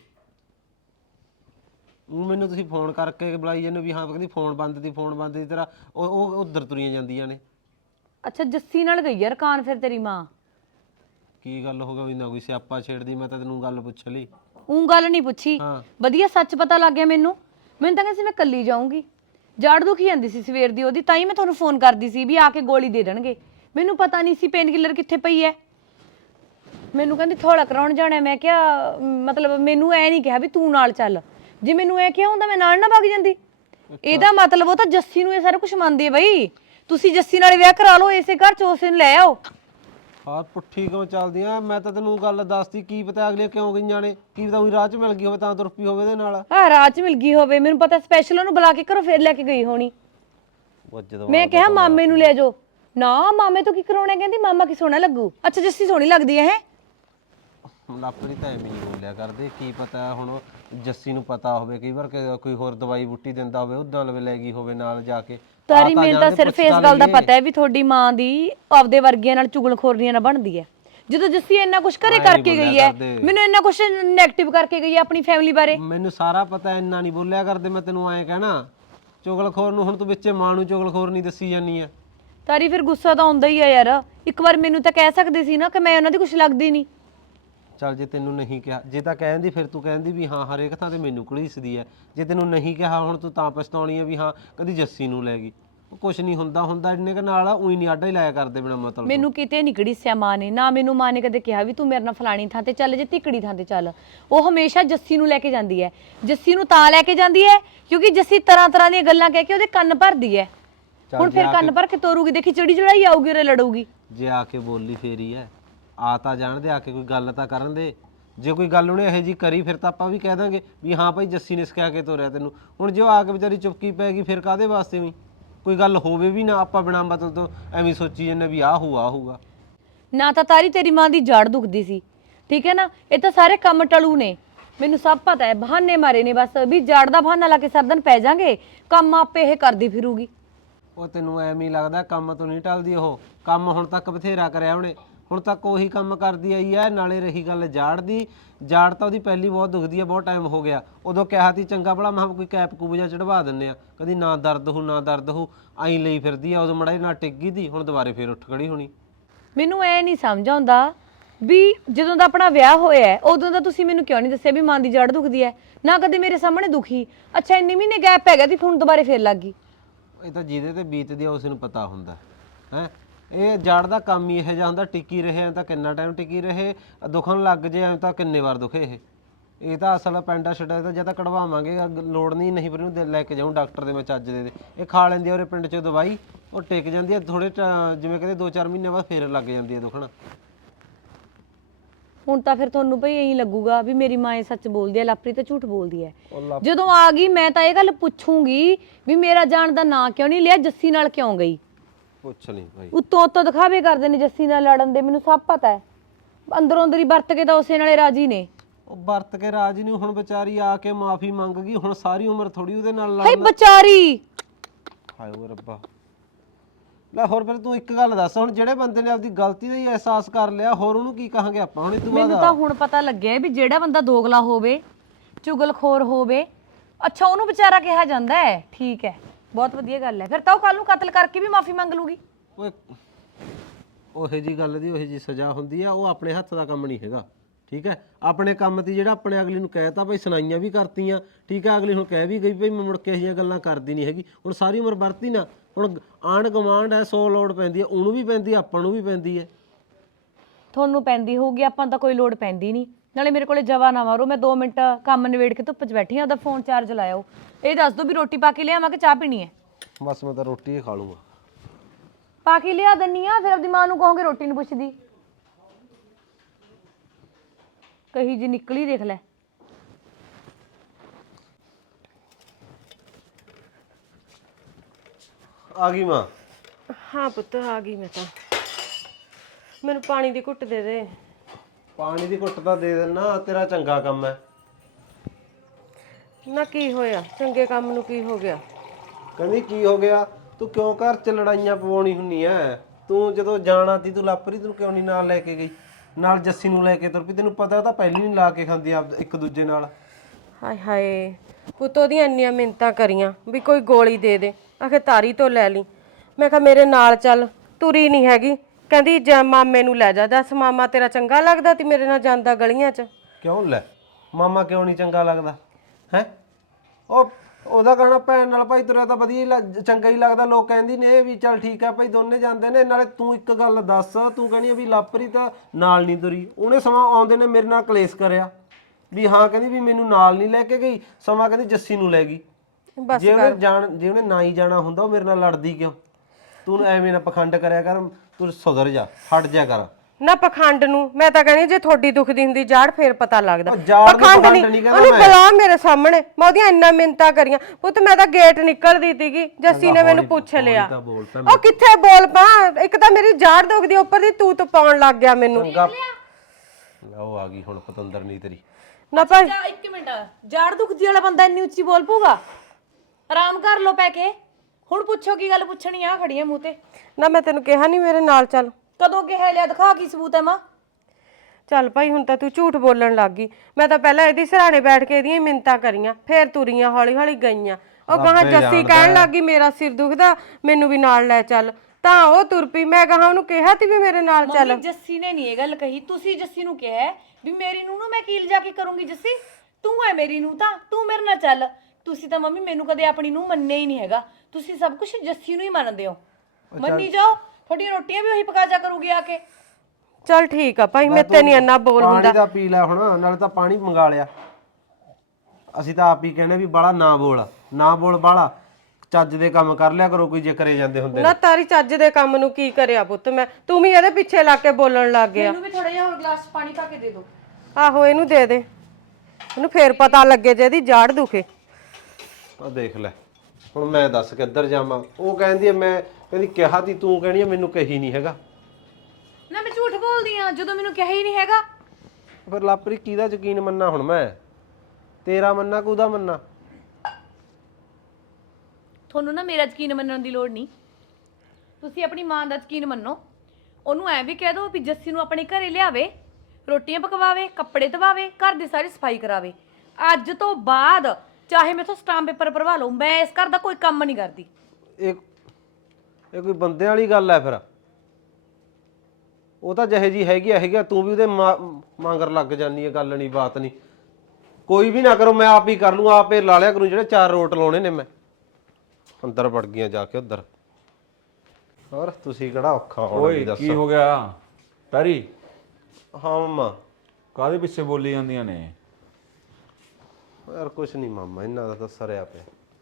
S4: ਊਂ ਮੈਨੂੰ ਤੁਸੀਂ ਫੋਨ ਕਰਕੇ ਬੁਲਾਈ ਜਾਂਦੇ ਵੀ ਹਾਂ ਕਹਿੰਦੀ ਫੋਨ ਬੰਦ ਦੀ ਫੋਨ ਬੰਦ ਦੀ ਤੇਰਾ ਉਹ ਉਹ ਉਧਰ ਤੁਰੀਆਂ ਜਾਂਦੀਆਂ ਨੇ।
S2: ਅੱਛਾ ਜੱਸੀ ਨਾਲ ਗਈ ਯਾਰ ਕਾਨ ਫਿਰ ਤੇਰੀ ਮਾਂ।
S4: ਕੀ ਗੱਲ ਹੋ ਗਈ ਨਾ ਕੋਈ ਸਿਆਪਾ ਛੇੜਦੀ, ਮੈਂ ਤਾਂ ਤੈਨੂੰ ਗੱਲ ਪੁੱਛ ਲਈ।
S2: ਉਹ ਗੱਲ ਨਹੀਂ ਪੁੱਛੀ,
S4: ਹਾਂ
S2: ਵਧੀਆ ਸੱਚ ਪਤਾ ਲੱਗ ਗਿਆ ਮੈਨੂੰ। ਮੈਨੂੰ ਤਾਂ ਕਹਿੰਦੀ ਸੀ ਮੈਂ ਕੱਲੀ ਜਾਊਂਗੀ, ਜੜ ਦੁਖੀ ਜਾਂਦੀ ਸੀ ਸਵੇਰ ਦੀ ਉਹਦੀ, ਤਾਂ ਹੀ ਮੈਂ ਤੁਹਾਨੂੰ ਫੋਨ ਕਰਦੀ ਸੀ ਵੀ ਆ ਕੇ ਗੋਲੀ ਦੇ ਦੇਣਗੇ। ਮੈਨੂੰ ਪਤਾ ਨਹੀਂ ਸੀ ਪੇਨ ਕਿਲਰ ਕਿੱਥੇ ਪਈ ਹੈ। ਮੈਨੂੰ ਕਹਿੰਦੀ ਥੋੜਾ ਕਰਾਉਣ ਜਾਣਾ। ਮੈਂ ਕਿਹਾ ਮਤਲਬ ਮੈਨੂੰ ਐ ਨਹੀਂ ਕਿਹਾ ਵੀ ਤੂੰ ਨਾਲ ਚੱਲ, ਜੇ ਮੈਨੂੰ ਐ ਕਿਹਾ ਹੁੰਦਾ ਮੈਂ ਨਾਲ ਨਾ ਵਗ ਜਾਂਦੀ। ਇਹਦਾ ਮਤਲਬ ਉਹ ਤਾਂ ਜੱਸੀ ਨੂੰ ਇਹ ਸਾਰਾ ਕੁਝ ਮੰਨਦੀ ਹੈ ਬਈ। ਤੁਸੀਂ ਜੱਸੀ ਨਾਲ ਵਿਆਹ ਕਰਾ ਲਓ, ਇਸੇ ਘਰ ਚ ਉਸੇ ਨੂੰ ਲੈ ਆਓ।
S4: ਹਾਂ ਪੁੱਠੀ ਕਿਉਂ ਚੱਲਦੀਆਂ? ਮੈਂ ਤਾਂ ਤੈਨੂੰ ਗੱਲ ਦੱਸਦੀ, ਕੀ ਪਤਾ ਅਗਲੇ ਕਿਉਂ ਗਈਆਂ ਨੇ, ਕੀ ਪਤਾ ਉਹੀ ਰਾਹ 'ਚ ਮਿਲ ਗਈ ਹੋਵੇ ਤਾਂ ਤੁਰ ਪਈ ਹੋਵੇ ਇਹਦੇ ਨਾਲ।
S2: ਆ ਰਾਤ ਚ ਮਿਲ ਗਈ ਹੋਵੇ, ਮੈਨੂੰ ਪਤਾ ਸਪੈਸ਼ਲ ਉਹਨੂੰ ਬੁਲਾ ਕੇ ਘਰੋਂ ਫੇਰ ਲੈ ਕੇ ਗਈ ਹੋਣੀ। ਮੈਂ ਕਿਹਾ ਮਾਮੇ ਨੂੰ ਲੈ ਜਾਓ, ਨਾ ਮਾਮੇ ਤੋਂ ਕੀ ਕਰਾਉਣਾ? ਕਹਿੰਦੀ ਮਾਮਾ ਕੀ ਸੋਹਣਾ ਲੱਗੂ। ਅੱਛਾ ਜੱਸੀ ਸੋਹਣੀ ਲੱਗਦੀ ਹੈ।
S4: ਲਾਪਰੀ ਤਾਂ ਐਵੇਂ ਨਹੀਂ ਬੋਲਿਆ ਕਰਦੇ, ਕੀ ਪਤਾ ਹੁਣ ਜੱਸੀ ਨੂੰ ਪਤਾ ਹੋਵੇ ਕਈ ਵਾਰ ਕਿ ਕੋਈ ਹੋਰ ਦਵਾਈ ਬੂਟੀ ਦਿੰਦਾ ਹੋਵੇ, ਉਦਾਂ ਲਵੇ ਲੈ ਗਈ ਹੋਵੇ ਨਾਲ ਜਾ ਕੇ।
S2: ਤਾਰੀ ਮੈਨੂੰ ਤਾਂ ਸਿਰਫ ਇਸ ਗੱਲ ਦਾ ਪਤਾ ਹੈ ਵੀ ਤੁਹਾਡੀ ਮਾਂ ਦੀ ਆਪਦੇ ਵਰਗੀਆਂ ਨਾਲ ਚੁਗਲਖੋਰੀਆਂ ਨਾਲ ਬਣਦੀ ਹੈ। ਜਦੋਂ ਜੱਸੀ ਇੰਨਾ ਕੁਝ ਘਰੇ ਕਰਕੇ ਗਈ ਹੈ, ਮੈਨੂੰ ਇੰਨਾ ਕੁਝ ਨੈਗੇਟਿਵ ਕਰਕੇ ਗਈ ਹੈ ਆਪਣੀ ਫੈਮਿਲੀ ਬਾਰੇ।
S4: ਮੈਨੂੰ ਸਾਰਾ ਪਤਾ, ਇੰਨਾ ਨਹੀਂ ਬੋਲਿਆ ਕਰਦੇ। ਮੈਂ ਤੈਨੂੰ ਐਂ ਕਹਿਣਾ ਚੁਗਲਖੋਰ ਨੂੰ ਹੁਣ ਤੂੰ ਵਿੱਚੇ ਮਾਂ ਨੂੰ ਚੁਗਲਖੋਰ ਨਹੀਂ ਦੱਸੀ ਜਾਨੀ ਆ।
S2: ਤਾਰੀ ਫਿਰ ਗੁੱਸਾ ਤਾਂ ਆਉਂਦਾ ਹੀ ਆ ਯਾਰ। ਇੱਕ ਵਾਰ ਮੈਨੂੰ ਤਾਂ ਕਹਿ ਸਕਦੇ ਸੀ ਨਾ ਕਿ ਮੈਂ ਉਹਨਾਂ ਦੀ ਕੁਝ ਲੱਗਦੀ ਨਹੀਂ।
S4: ਚੱਲ ਜੇ ਤੈਨੂੰ ਨਹੀਂ ਕਿਹਾ, ਜੇ ਤਾਂ ਕਹਿੰਦੀ ਫਿਰ ਤੂੰ ਕਹਿੰਦੀ ਵੀ ਹਾਂ ਹਰੇਕ ਥਾਂ ਤੇ ਮੈਨੂੰ ਘੜੀਸਦੀ ਹੈ। ਜੇ ਤੈਨੂੰ ਨਹੀਂ ਕਿਹਾ ਹੁਣ ਤੂੰ ਤਾਂ ਪਛਤਾਉਣੀ ਹੈ ਵੀ ਹਾਂ ਕਦੀ ਜੱਸੀ ਨੂੰ ਲੈ ਗਈ। ਕੁਛ ਨਹੀਂ ਹੁੰਦਾ ਹੁੰਦਾ ਇੰਨੇ ਕ ਨਾਲ ਉਹੀ ਨਹੀਂ ਆਡਾ ਹੀ ਲਾਇਆ ਕਰਦੇ ਬਿਨਾ ਮਤਲਬ।
S2: ਮੈਨੂੰ ਕਿਤੇ ਨਹੀਂ ਘੜੀਸਿਆ ਮਾਂ ਨੇ, ਨਾ ਮੈਨੂੰ ਮਾਂ ਨੇ ਕਦੇ ਕਿਹਾ ਵੀ ਤੂੰ ਮੇਰੇ ਨਾਲ ਫਲਾਣੀ ਥਾਂ ਤੇ ਚੱਲ, ਜੇ ਤਿਕੜੀ ਥਾਂ ਤੇ ਚੱਲ। ਉਹ ਹਮੇਸ਼ਾ ਜੱਸੀ ਨੂੰ ਲੈ ਕੇ ਜਾਂਦੀ ਹੈ। ਜੱਸੀ ਨੂੰ ਤਾਂ ਲੈ ਕੇ ਜਾਂਦੀ ਹੈ ਕਿਉਂਕਿ ਜੱਸੀ ਤਰ੍ਹਾਂ ਤਰ੍ਹਾਂ ਦੀਆਂ ਗੱਲਾਂ ਕਹਿ ਕੇ ਉਹਦੇ ਕੰਨ ਭਰਦੀ ਹੈ। ਹੁਣ ਫਿਰ ਕੰਨ ਭਰ ਕੇ ਤੋਰੂਗੀ, ਦੇਖੀ ਚੜੀ ਚੜਾਈ ਆਊਗੀ ਉਰੇ ਲੜੂਗੀ।
S4: ਜੇ ਆ ਕੇ ਬੋਲੀ ਫੇਰ ਹੀ ਹੈ, ਆ ਤਾਂ ਜਾਣ ਦੇ, ਆ ਕੇ ਕੋਈ ਗੱਲ ਤਾਂ ਕਰਨ ਦੇ। ਜੇ ਕੋਈ ਗੱਲ ਉਹਨੇ ਇਹੋ ਜਿਹੀ ਕਰੀ ਫਿਰ ਤਾਂ ਆਪਾਂ ਵੀ ਕਹਿ ਦਾਂਗੇ ਵੀ ਹਾਂ ਭਾਈ ਜੱਸੀ ਨੇ ਸਿਖਾ ਕੇ ਤੋਰਿਆ ਤੈਨੂੰ। ਹੁਣ ਜੇ ਉਹ ਆ ਕੇ ਵਿਚਾਰੀ ਚੁੱਪਕੀ ਪੈ ਗਈ ਫਿਰ ਕਾਹਦੇ ਵਾਸਤੇ ਵੀ ਕੋਈ ਗੱਲ ਹੋਵੇ ਵੀ ਨਾ ਆਪਾਂ ਬਿਨਾਂ ਮਤਲਬ ਤੋਂ ਐਵੇਂ ਸੋਚੀ ਜੰਨੇ ਵੀ ਆਹ ਹੋਊ ਆਹ ਹੋਊਗਾ।
S2: ਨਾ ਤਾਂ ਤਾਰੀ ਤੇਰੀ ਮਾਂ ਦੀ ਜੜ ਦੁਖਦੀ ਸੀ, ਠੀਕ ਹੈ ਨਾ। ਇਹ ਤਾਂ ਸਾਰੇ ਕੰਮ ਟਲੂ ਨੇ, ਮੈਨੂੰ ਸਭ ਪਤਾ ਹੈ। ਬਹਾਨੇ ਮਾਰੇ ਨੇ ਬਸ ਵੀ ਜੜ ਦਾ ਬਹਾਨਾ ਲਾ ਕੇ ਸਰਦਨ ਪੈ ਜਾਾਂਗੇ, ਕੰਮ ਆਪੇ ਇਹ ਕਰਦੀ ਫਿਰੂਗੀ।
S4: ਉਹ ਤੈਨੂੰ ਐਵੇਂ ਹੀ ਲੱਗਦਾ ਕੰਮ ਤੋਂ ਨਹੀਂ ਟਲਦੀ ਉਹ। ਕੰਮ ਹੁਣ ਤੱਕ ਬਥੇਰਾ ਕਰਿਆ ਉਹਨੇ, ਹੁਣ ਤੱਕ ਉਹੀ ਕੰਮ ਕਰਦੀ ਆਈ ਹੈ। ਨਾਲੇ ਰਹੀ ਗੱਲ ਜਾੜ ਦੀ, ਜਾੜ ਤਾਂ ਉਹਦੀ ਪਹਿਲੀ ਬਹੁਤ ਦੁਖਦੀ ਹੈ, ਬਹੁਤ ਟਾਈਮ ਹੋ ਗਿਆ। ਉਦੋਂ ਕਿਹਾ ਤੀ ਚੰਗਾ ਭਲਾ ਮੈਂ ਕੋਈ ਕੈਪ ਕੂਪ ਜਿਹਾ ਚੜਵਾ ਦਿੰਦੇ ਆ, ਕਦੀ ਨਾ ਦਰਦ ਹੋ ਨਾ ਦਰਦ ਹੋ ਆਈ ਲਈ ਫਿਰਦੀ ਆ। ਉਦੋਂ ਮੜਾ ਨਾ ਟਿਕ ਗਈ ਤੀ, ਹੁਣ ਦੁਬਾਰੇ ਫੇਰ ਉੱਠ ਖੜੀ ਹੋਣੀ।
S2: ਮੈਨੂੰ ਐ ਨਹੀਂ ਸਮਝ ਆਉਂਦਾ ਵੀ ਜਦੋਂ ਦਾ ਆਪਣਾ ਵਿਆਹ ਹੋਇਆ ਹੈ ਉਦੋਂ ਦਾ ਤੁਸੀਂ ਮੈਨੂੰ ਕਿਉਂ ਨਹੀਂ ਦੱਸਿਆ ਵੀ ਮਾਂ ਦੀ ਜੜ ਦੁਖਦੀ ਹੈ? ਨਾ ਕਦੇ ਮੇਰੇ ਸਾਹਮਣੇ ਦੁਖੀ। ਅੱਛਾ ਇੰਨੇ ਮਹੀਨੇ ਗੈਪ ਪੈ ਗਿਆ ਤੀ, ਹੁਣ ਦੁਬਾਰੇ ਫੇਰ ਲੱਗ ਗਈ।
S4: ਇਹ ਤਾਂ ਜਿਹਦੇ ਤੇ ਬੀਤਦੀ ਆ ਉਸ ਨੂੰ ਪਤਾ ਹੁੰਦਾ ਹੈ। ਇਹ ਜੜ ਦਾ ਕੰਮ ਹੀ ਇਹੋ ਜਿਹਾ ਹੁੰਦਾ, ਟਿੱਕੀ ਰਹੇ ਐਂ ਤਾਂ ਕਿੰਨਾ ਟਾਈਮ ਟਿੱਕੀ ਰਹੇ, ਦੁਖਣ ਲੱਗ ਜੇ ਐਂ ਤਾਂ ਕਿੰਨੇ ਵਾਰ ਦੁਖੇ। ਇਹ ਇਹ ਤਾਂ ਅਸਲ ਪੈਂਡਾ ਛੱਡਾ ਤਾਂ ਜਾਂ ਤਾਂ ਕਢਵਾਵਾਂਗੇ, ਲੋੜ ਨਹੀਂ ਨਹੀਂ ਫਿਰ ਇਹਨੂੰ ਲੈ ਕੇ ਜਾਊਂ ਡਾਕਟਰ ਦੇ ਮੈਂ ਚੱਜ ਦੇ ਦੇ। ਇਹ ਖਾ ਲੈਂਦੀ ਆ ਉਹਰੇ ਪਿੰਡ 'ਚ ਦਵਾਈ, ਉਹ ਟਿਕ ਜਾਂਦੀ ਆ ਥੋੜੇ ਜਿਵੇਂ ਕਹਿੰਦੇ ਦੋ ਚਾਰ ਮਹੀਨੇ ਬਾਅਦ ਫੇਰ ਲੱਗ ਜਾਂਦੀ ਆ ਦੁਖਣ।
S2: ਹੁਣ ਤਾਂ ਫਿਰ ਤੁਹਾਨੂੰ ਭਈ ਇਹੀ ਲੱਗੂਗਾ ਵੀ ਮੇਰੀ ਮਾਂ ਇਹ ਸੱਚ ਬੋਲਦੀ ਹੈ, ਲਾਪਰੀ ਤਾਂ ਝੂਠ ਬੋਲਦੀ ਹੈ। ਜਦੋਂ ਆ ਗਈ ਮੈਂ ਤਾਂ ਇਹ ਗੱਲ ਪੁੱਛੂੰਗੀ ਵੀ ਮੇਰਾ ਜਾਣ ਦਾ ਨਾਂ ਕਿਉਂ ਨਹੀਂ ਲਿਆ, ਜੱਸੀ ਨਾਲ ਕਿਉਂ ਗਈ?
S4: ਪੁੱਛ ਨਹੀਂ ਭਾਈ।
S2: ਉੱਤੋਂ ਉੱਤੋਂ ਦਿਖਾਵੇ ਕਰਦੇ ਨੇ ਜੱਸੀ ਨਾਲ ਲੜਨ ਦੇ, ਮੈਨੂੰ ਸਭ ਪਤਾ ਹੈ। ਅੰਦਰੋਂ ਅੰਦਰ ਹੀ ਵਰਤ ਕੇ ਤਾਂ ਉਸੇ ਨਾਲੇ ਰਾਜੀ ਨੇ।
S4: ਉਹ ਵਰਤ ਕੇ ਰਾਜ ਨਹੀਂ, ਹੁਣ ਵਿਚਾਰੀ ਆ ਕੇ ਮਾਫੀ ਮੰਗ ਗਈ, ਹੁਣ ਸਾਰੀ ਉਮਰ ਥੋੜੀ ਉਹਦੇ ਨਾਲ
S2: ਹਾਏ
S4: ਲੜਨਾ।
S2: ਵਿਚਾਰੀ,
S4: ਹਾਏ ਓਏ ਰੱਬਾ। ਲੈ ਹੋਰ ਫਿਰ ਤੂੰ ਇੱਕ ਗੱਲ ਦੱਸ, ਹੁਣ ਜਿਹੜੇ ਬੰਦੇ ਨੇ ਆਪਦੀ ਗਲਤੀ ਦਾ ਹੀ ਅਹਿਸਾਸ ਕਰ ਲਿਆ, ਹੋਰ ਉਹਨੂੰ ਕੀ ਕਹਾਂਗੇ ਆਪਾਂ? ਹੁਣ ਤੂੰ
S2: ਮੈਨੂੰ ਤਾਂ ਹੁਣ ਪਤਾ ਲੱਗਿਆ ਵੀ ਜਿਹੜਾ ਬੰਦਾ ਦੋਗਲਾ ਹੋਵੇ, ਚੁਗਲਖੋਰ ਹੋਵੇ, ਅੱਛਾ ਉਹਨੂੰ ਵਿਚਾਰਾ ਕਿਹਾ ਜਾਂਦਾ ਹੈ। ਠੀਕ ਹੈ, ਬਹੁਤ ਵਧੀਆ ਗੱਲ ਹੈ। ਫਿਰ ਤਾਂ ਉਹ ਕੱਲ ਨੂੰ ਕਤਲ ਕਰਕੇ ਵੀ ਮਾਫੀ ਮੰਗ ਲੂਗੀ।
S4: ਓਏ ਉਹੇ ਜੀ ਗੱਲ ਦੀ ਉਹੇ ਜੀ ਸਜ਼ਾ ਹੁੰਦੀ ਆ, ਉਹ ਆਪਣੇ ਹੱਥ ਦਾ ਕੰਮ ਨਹੀਂ ਹੈਗਾ। ਠੀਕ ਹੈ, ਆਪਣੇ ਕੰਮ ਤੇ ਜਿਹੜਾ ਆਪਣੇ ਅਗਲੀ ਨੂੰ ਕਹਿਤਾ ਭਾਈ, ਸੁਣਾਈਆਂ ਵੀ ਕਰਤੀਆਂ, ਠੀਕ ਹੈ। ਅਗਲੀ ਹੁਣ ਕਹਿ ਵੀ ਗਈ ਭਾਈ ਮੈਂ ਮੁੜ ਕੇ ਇਹ ਜਿਹੀਆਂ ਗੱਲਾਂ ਕਰਦੀ ਨਹੀਂ ਹੈਗੀ। ਹੁਣ ਸਾਰੀ ਉਮਰ ਵਰਤੀ ਨਾ, ਹੁਣ ਆਂਢ ਗਵਾਂਢ ਹੈ, ਸੌ ਲੋੜ ਪੈਂਦੀ ਹੈ, ਉਹਨੂੰ ਵੀ ਪੈਂਦੀ ਹੈ, ਆਪਾਂ ਨੂੰ ਵੀ ਪੈਂਦੀ ਹੈ।
S2: ਤੁਹਾਨੂੰ ਪੈਂਦੀ ਹੋਊਗੀ, ਆਪਾਂ ਤਾਂ ਕੋਈ ਲੋੜ ਪੈਂਦੀ ਨਹੀਂ। ਨਾਲੇ ਮੇਰੇ ਕੋਲੇ ਜਵਾ ਨਾ ਮਾਰੋ, ਮੈਂ ਦੋ ਮਿੰਟ ਕੰਮ ਨਿਬੇੜ ਕੇ ਧੁੱਪ 'ਚ ਬੈਠੀ ਹਾਂ, ਉਹਦਾ ਫੋਨ ਚਾਰਜ ਲਾਇਓ। ਇਹ ਦੱਸ ਦਿਓ ਵੀ ਰੋਟੀ ਪਾ ਕੇ ਲਿਆਵਾਂ ਕਿ ਚਾਹ ਪੀਣੀ ਹੈ?
S4: ਬਸ ਮੈਂ ਤਾਂ ਰੋਟੀ ਹੀ ਖਾ ਲੂੰਗਾ।
S2: ਪਾ ਕੇ ਲਿਆ ਦਿੰਨੀ ਆ, ਫਿਰ ਆਪਦੀ ਮਾਂ ਨੂੰ ਕਹੋਗੇ ਰੋਟੀ ਨਹੀਂ ਪੁੱਛਦੀ। ਕਹੀ ਜੀ ਨਿਕਲੀ ਦੇਖ ਲੈ।
S4: ਆ ਗਈ ਮਾਂ?
S1: ਹਾਂ ਪੁੱਤ ਆ ਗਈ ਮੈਂ ਤਾਂ। ਮੈਨੂੰ ਪਾਣੀ ਦੀ ਘੁੱਟ ਦੇ ਦੇ।
S4: ਪਾਣੀ ਦੀ ਘੁੱਟ ਤਾਂ ਦੇ ਦੇਣਾ, ਤੇਰਾ ਚੰਗਾ ਕੰਮ ਹੈ।
S1: ਨਾ ਕੀ ਹੋਇਆ? ਚੰਗੇ ਕੰਮ ਨੂੰ ਕੀ ਹੋ ਗਿਆ?
S4: ਕਹਿੰਦੀ ਕੀ ਹੋ ਗਿਆ? ਤੂੰ ਕਿਉਂ ਘਰ 'ਚ ਲੜਾਈਆਂ ਪਵਾਉਣੀ ਹੁੰਨੀ ਐ? ਤੂੰ ਜਦੋਂ ਜਾਣਾ ਤੀ ਤੂੰ ਲਾਪਰੀ ਤੈਨੂੰ ਕਿਉਂ ਨਹੀਂ ਨਾਲ ਲੈ ਕੇ ਗਈ? ਨਾਲ ਜੱਸੀ ਨੂੰ ਲੈ ਕੇ ਤੁਰ ਪਈ, ਤੈਨੂੰ ਪਤਾ ਤਾਂ ਪਹਿਲੀ ਨਹੀਂ ਲਾ ਕੇ ਖਾਂਦੀ ਆਪ ਇੱਕ ਦੂਜੇ ਨਾਲ।
S1: ਹਾਏ ਹਾਏ ਪੁੱਤ ਉਹਦੀਆਂ ਇੰਨੀਆਂ ਮਿੰਨਤਾਂ ਕਰੀਆਂ ਵੀ ਕੋਈ ਗੋਲੀ ਦੇ ਦੇ, ਆਖੇ ਤਾਰੀ ਤੋਂ ਲੈ ਲਈ। ਮੈਂ ਕਿਹਾ ਮੇਰੇ ਨਾਲ ਚੱਲ, ਤੁਰੀ ਨਹੀਂ ਹੈਗੀ। ਕਹਿੰਦੀ ਜਾ ਮਾਮੇ ਨੂੰ ਲੈ ਜਾ। ਦੱਸ ਮਾਮਾ ਤੇਰਾ ਚੰਗਾ ਲੱਗਦਾ ਤੀ ਮੇਰੇ ਨਾਲ ਜਾਂਦਾ ਗਲੀਆਂ 'ਚ?
S4: ਕਿਉਂ ਲੈ ਮਾਮਾ ਕਿਉਂ ਨਹੀਂ ਚੰਗਾ ਲੱਗਦਾ ਹੈ? ਉਹ ਉਹਦਾ ਕਹਿਣਾ ਭੈਣ ਨਾਲ ਭਾਈ ਤੁਰਿਆ ਤਾਂ ਵਧੀਆ ਹੀ ਲੱਗ- ਚੰਗਾ ਹੀ ਲੱਗਦਾ। ਲੋਕ ਕਹਿੰਦੀ ਨੇ ਵੀ ਚੱਲ ਠੀਕ ਆ ਭਾਈ ਦੋਨੇ ਜਾਂਦੇ ਨੇ। ਨਾਲੇ ਤੂੰ ਇੱਕ ਗੱਲ ਦੱਸ, ਤੂੰ ਕਹਿੰਦੀ ਵੀ ਲਾਪਰੀ ਤਾਂ ਨਾਲ ਨਹੀਂ ਤੁਰੀ। ਉਹਨੇ ਸਮਾਂ ਆਉਂਦੇ ਨੇ ਮੇਰੇ ਨਾਲ ਕਲੇਸ਼ ਕਰਿਆ ਵੀ ਹਾਂ, ਕਹਿੰਦੀ ਵੀ ਮੈਨੂੰ ਨਾਲ ਨਹੀਂ ਲੈ ਕੇ ਗਈ, ਸਮਾਂ ਕਹਿੰਦੀ ਜੱਸੀ ਨੂੰ ਲੈ ਗਈ।
S1: ਬਸ
S4: ਜੇ ਉਹਨੇ ਜਾਣ ਜੇ ਉਹਨੇ ਨਾ ਹੀ ਜਾਣਾ ਹੁੰਦਾ ਉਹ ਮੇਰੇ ਨਾਲ ਲੜਦੀ ਕਿਉਂ? ਤੂੰ ਐਵੇਂ ਨਾ ਪਖੰਡ ਕਰਿਆ ਕਰ, ਤੂੰ ਸੁਧਰ ਜਾ, ਹਟ ਜਾ ਕਰ।
S1: ਨਾ ਪਖੰਡ ਨੂੰ ਮੈਂ ਤਾਂ ਕਹਿੰਦੀ ਜੇ ਤੁਹਾਡੀ ਦੁਖਦੀ ਹੁੰਦੀ ਜਾੜ ਫੇਰ ਪਤਾ ਲੱਗਦਾ।
S4: ਉਹ ਜਾੜ ਨੂੰ
S1: ਪਖੰਡ
S4: ਪਖੰਡ
S1: ਨਹੀਂ,
S4: ਨਹੀਂ ਕਹਿੰਦਾ
S1: ਉਹਨੂੰ
S4: ਮੈਂ।
S1: ਬੁਲਾ ਮੇਰੇ ਸਾਹਮਣੇ। ਮੈਂ ਉਹਦੀਆਂ ਇੰਨਾ ਮਿੰਨਤਾਂ ਕਰੀਆਂ ਪੁੱਤ, ਮੈਂ ਤਾਂ ਗੇਟ ਨਿਕਲਦੀ ਸੀਗੀ, ਜੱਸੀ ਨੇ ਮੈਨੂੰ ਪੁੱਛ ਲਿਆ।
S4: ਤਾਂ ਬੋਲ ਪੈ
S1: ਉਹ ਕਿੱਥੇ ਬੋਲ ਪਾ, ਇੱਕ ਤਾਂ ਮੇਰੀ ਜਾੜ ਦੁਖਦੀ, ਉੱਪਰ ਦੀ ਤੂੰ ਤਾਂ ਪਾਉਣ ਲੱਗ ਗਿਆ ਮੈਨੂੰ।
S4: ਚੰਗਾ ਉਹ ਆ ਗਈ ਹੁਣ ਪਤੰਦਰ ਨਹੀਂ ਤੇਰੀ।
S1: ਨਾ ਭਾਈ
S2: ਇੱਕ ਮਿੰਟ, ਜਾੜ ਦੁਖਦੀ ਵਾਲਾ ਬੰਦਾ ਇੰਨੀ ਉੱਚੀ ਬੋਲ ਪੂਗਾ? ਆਰਾਮ ਕਰ ਲੋ ਪੈ ਕੇ। ਹੁਣ ਪੁੱਛੋ ਕੀ ਗੱਲ ਪੁੱਛਣੀ ਆ, ਖੜੀਆਂ ਮੂੰਹ ਤੇ।
S1: ਨਾ ਮੈਂ ਤੈਨੂੰ ਕਿਹਾ ਨਹੀਂ ਮੇਰੇ ਨਾਲ ਚੱਲ।
S2: ਕਦੋਂ ਕਿਹਾ ਲਿਆ, ਦਿਖਾ ਕੀ ਸਬੂਤ ਹੈ ਮਾਂ?
S1: ਚੱਲ ਭਾਈ ਹੁਣ ਤਾਂ ਤੂੰ ਝੂਠ ਬੋਲਣ ਲੱਗ ਗਈ। ਮੈਂ ਤਾਂ ਪਹਿਲਾਂ ਇਹਦੀ ਸਰਾਣੇ ਬੈਠ ਕੇ ਇਹਦੀਆਂ ਮਿੰਨਤਾਂ ਕਰੀਆਂ, ਫੇਰ ਤੁਰੀਆਂ ਹੌਲੀ ਹੌਲੀ ਗਈਆਂ। ਉਹ ਕਹਾਂ ਜੱਸੀ ਕਹਿਣ ਲੱਗ ਗਈ ਮੇਰਾ ਸਿਰ ਦੁਖਦਾ, ਮੈਨੂੰ ਵੀ ਨਾਲ ਲੈ ਚੱਲ, ਤਾਂ ਉਹ ਤੁਰ ਪਈ। ਮੈਂ ਕਹਾਂ ਉਹਨੂੰ ਕਿਹਾ ਤੀ ਵੀ ਮੇਰੇ ਨਾਲ ਚੱਲ।
S2: ਮੰਮੀ ਜੱਸੀ ਨੇ ਨਹੀਂ ਇਹ ਗੱਲ ਕਹੀ, ਤੁਸੀਂ ਜੱਸੀ ਨੂੰ ਕਿਹਾ ਹੈ ਵੀ ਮੇਰੀ ਨੂੰ ਨੂੰ ਮੈਂ ਕੀ ਲਿਜਾ ਕੇ ਕਰੂੰਗੀ। ਜੱਸੀ ਤੂੰ ਹੈ ਮੇਰੀ ਨੂੰ, ਤਾਂ ਤੂੰ ਮੇਰੇ ਨਾਲ ਚੱਲ। ਤੁਸੀਂ ਤਾਂ ਮੰਮੀ ਮੈਨੂੰ ਕਦੇ ਆਪਣੀ ਨੂੰ ਮੰਨਿਆ ਹੀ ਨਹੀਂ ਹੈਗਾ, ਤੁਸੀਂ ਸਭ ਕੁਝ ਜੱਸੀ ਨੂੰ ਹੀ ਮੰਨਦੇ ਹੋ। ਮੰਨੀ ਜਾਓ, ਤੁਹਾਡੀਆਂ ਰੋਟੀਆਂ ਵੀ ਉਹੀ ਪਕਾ ਜਾ ਕਰੂਗੀ ਆ ਕੇ।
S1: ਚੱਲ ਠੀਕ ਆ ਭਾਈ, ਮੇਤੇ ਨਹੀਂ ਇੰਨਾ ਬੋਲ ਹੁੰਦਾ।
S4: ਪਾਣੀ ਦਾ ਪੀ ਲੈ ਹੁਣ, ਨਾਲੇ ਤਾਂ ਪਾਣੀ ਮੰਗਾ ਲਿਆ। ਅਸੀਂ ਤਾਂ ਆਪ ਹੀ ਕਹਿੰਦੇ ਵੀ ਬਾਲਾ ਨਾ ਬੋਲ, ਨਾ ਬੋਲ ਬਾਲਾ, ਚੱਜ ਦੇ ਕੰਮ ਕਰ ਲਿਆ ਕਰੋ ਕੋਈ ਜੇ ਕਰੇ ਜਾਂਦੇ ਹੁੰਦੇ
S1: ਨਾ ਤਾਰੀ ਚੱਜ ਦੇ ਕੰਮ ਨੂੰ ਕੀ ਕਰਿਆ ਪੁੱਤ ਮੈਂ? ਤੂੰ ਵੀ ਇਹਦੇ ਪਿੱਛੇ ਲੱਗ ਕੇ ਬੋਲਣ ਲੱਗ ਗਿਆ।
S2: ਮੈਨੂੰ ਵੀ ਥੋੜਾ ਜਿਹਾ ਹੋਰ ਗਲਾਸ ਪਾਣੀ ਪਾ ਕੇ ਦੇ ਦਿਓ।
S1: ਆਹੋ ਇਹਨੂੰ ਦੇ ਦੇ, ਇਹਨੂੰ ਫੇਰ ਪਤਾ ਲੱਗੇ ਜੇ ਇਹਦੀ ਜਾੜ ਦੁਖੇ।
S4: ਆ ਦੇਖ ਲੈ ਹੁਣ ਮੈਂ ਦੱਸ ਕਿੱਧਰ ਜਾਵਾਂ? ਉਹ ਕਹਿੰਦੀ ਐ ਮੈਂ ਕਹਿੰਦੀ ਕਿਹਾ ਤੀ, ਤੂੰ ਕਹਿਣੀ ਐ ਮੈਨੂੰ ਕਹੀ ਨਹੀਂ ਹੈਗਾ।
S2: ਨਾ ਮੈਂ ਝੂਠ ਬੋਲਦੀ ਆ ਜਦੋਂ ਮੈਨੂੰ ਕਿਹਾ ਹੀ ਨਹੀਂ ਹੈਗਾ।
S4: ਫਿਰ ਲਾਪਰੀ ਕਿਹਦਾ ਯਕੀਨ ਮੰਨਾ ਹੁਣ ਮੈਂ? ਤੇਰਾ ਮੰਨਾ ਕਿ ਉਹਦਾ ਮੰਨਾ?
S2: ਤੁਹਾਨੂੰ ਨਾ ਮੇਰਾ ਯਕੀਨ ਮੰਨਣ ਦੀ ਲੋੜ ਨਹੀਂ, ਤੁਸੀਂ ਆਪਣੀ ਮਾਂ ਦਾ ਯਕੀਨ ਮੰਨੋ। ਉਹਨੂੰ ਐ ਵੀ ਕਹਿ ਦਿਓ ਵੀ ਜੱਸੀ ਨੂੰ ਆਪਣੇ ਘਰੇ ਲਿਆਵੇ, ਰੋਟੀਆਂ ਪਕਵਾਵੇ, ਕੱਪੜੇ ਧਵਾਵੇ, ਘਰ ਦੀ ਸਾਰੀ ਸਫਾਈ ਕਰਾਵੇ। ਅੱਜ ਤੋਂ ਬਾਅਦ ਚਾਹੇ ਮੈਥੋਂ ਸਟਾਂਪ ਪੇਪਰ ਭਰਵਾ ਲਓ, ਮੈਂ ਇਸ ਘਰ ਦਾ ਕੋਈ ਕੰਮ ਨਹੀਂ ਕਰਦੀ।
S4: ਇਹ ਇਹ ਕੋਈ ਬੰਦੇ ਵਾਲੀ ਗੱਲ ਐ? ਫਿਰ ਉਹ ਤਾਂ ਜਿਹੇ ਜੀ ਹੈਗੀ ਆ ਹੈਗੀ ਆ, ਤੂੰ ਵੀ ਉਹਦੇ ਮੰਗਰ ਲੱਗ ਜਾਨੀ ਐ। ਗੱਲ ਨਹੀਂ ਬਾਤ ਨਹੀਂ, ਕੋਈ ਵੀ ਨਾ ਕਰੋ, ਮੈਂ ਆਪ ਹੀ ਕਰ ਲੂੰ, ਆਪੇ ਲਾ ਲਿਆ ਕਰੂੰ ਜਿਹੜੇ ਚਾਰ ਰੋਟ ਲਾਉਣੇ ਨੇ। ਮੈਂ ਅੰਦਰ ਵੜ ਗਈਆਂ ਜਾ ਕੇ ਉਧਰ। ਹੋਰ ਤੁਸੀਂ ਕਿਹੜਾ ਔਖਾ ਹੋਣਾ
S5: ਓਏ
S4: ਦੱਸ।
S5: ਕੀ ਹੋ ਗਿਆ ਤਾਰੀ?
S4: ਹਾਂ ਮੰਮਾ।
S5: ਕਾਹਦੇ ਪਿੱਛੇ ਬੋਲੀ ਜਾਂਦੀਆਂ ਨੇ?
S4: ਯਾਰ ਕੁਛ ਨਹੀਂ ਮਾਮਾ, ਇਹਨਾਂ ਦਾ ਤਾਂ ਸਰਿਆ ਪਿਆ।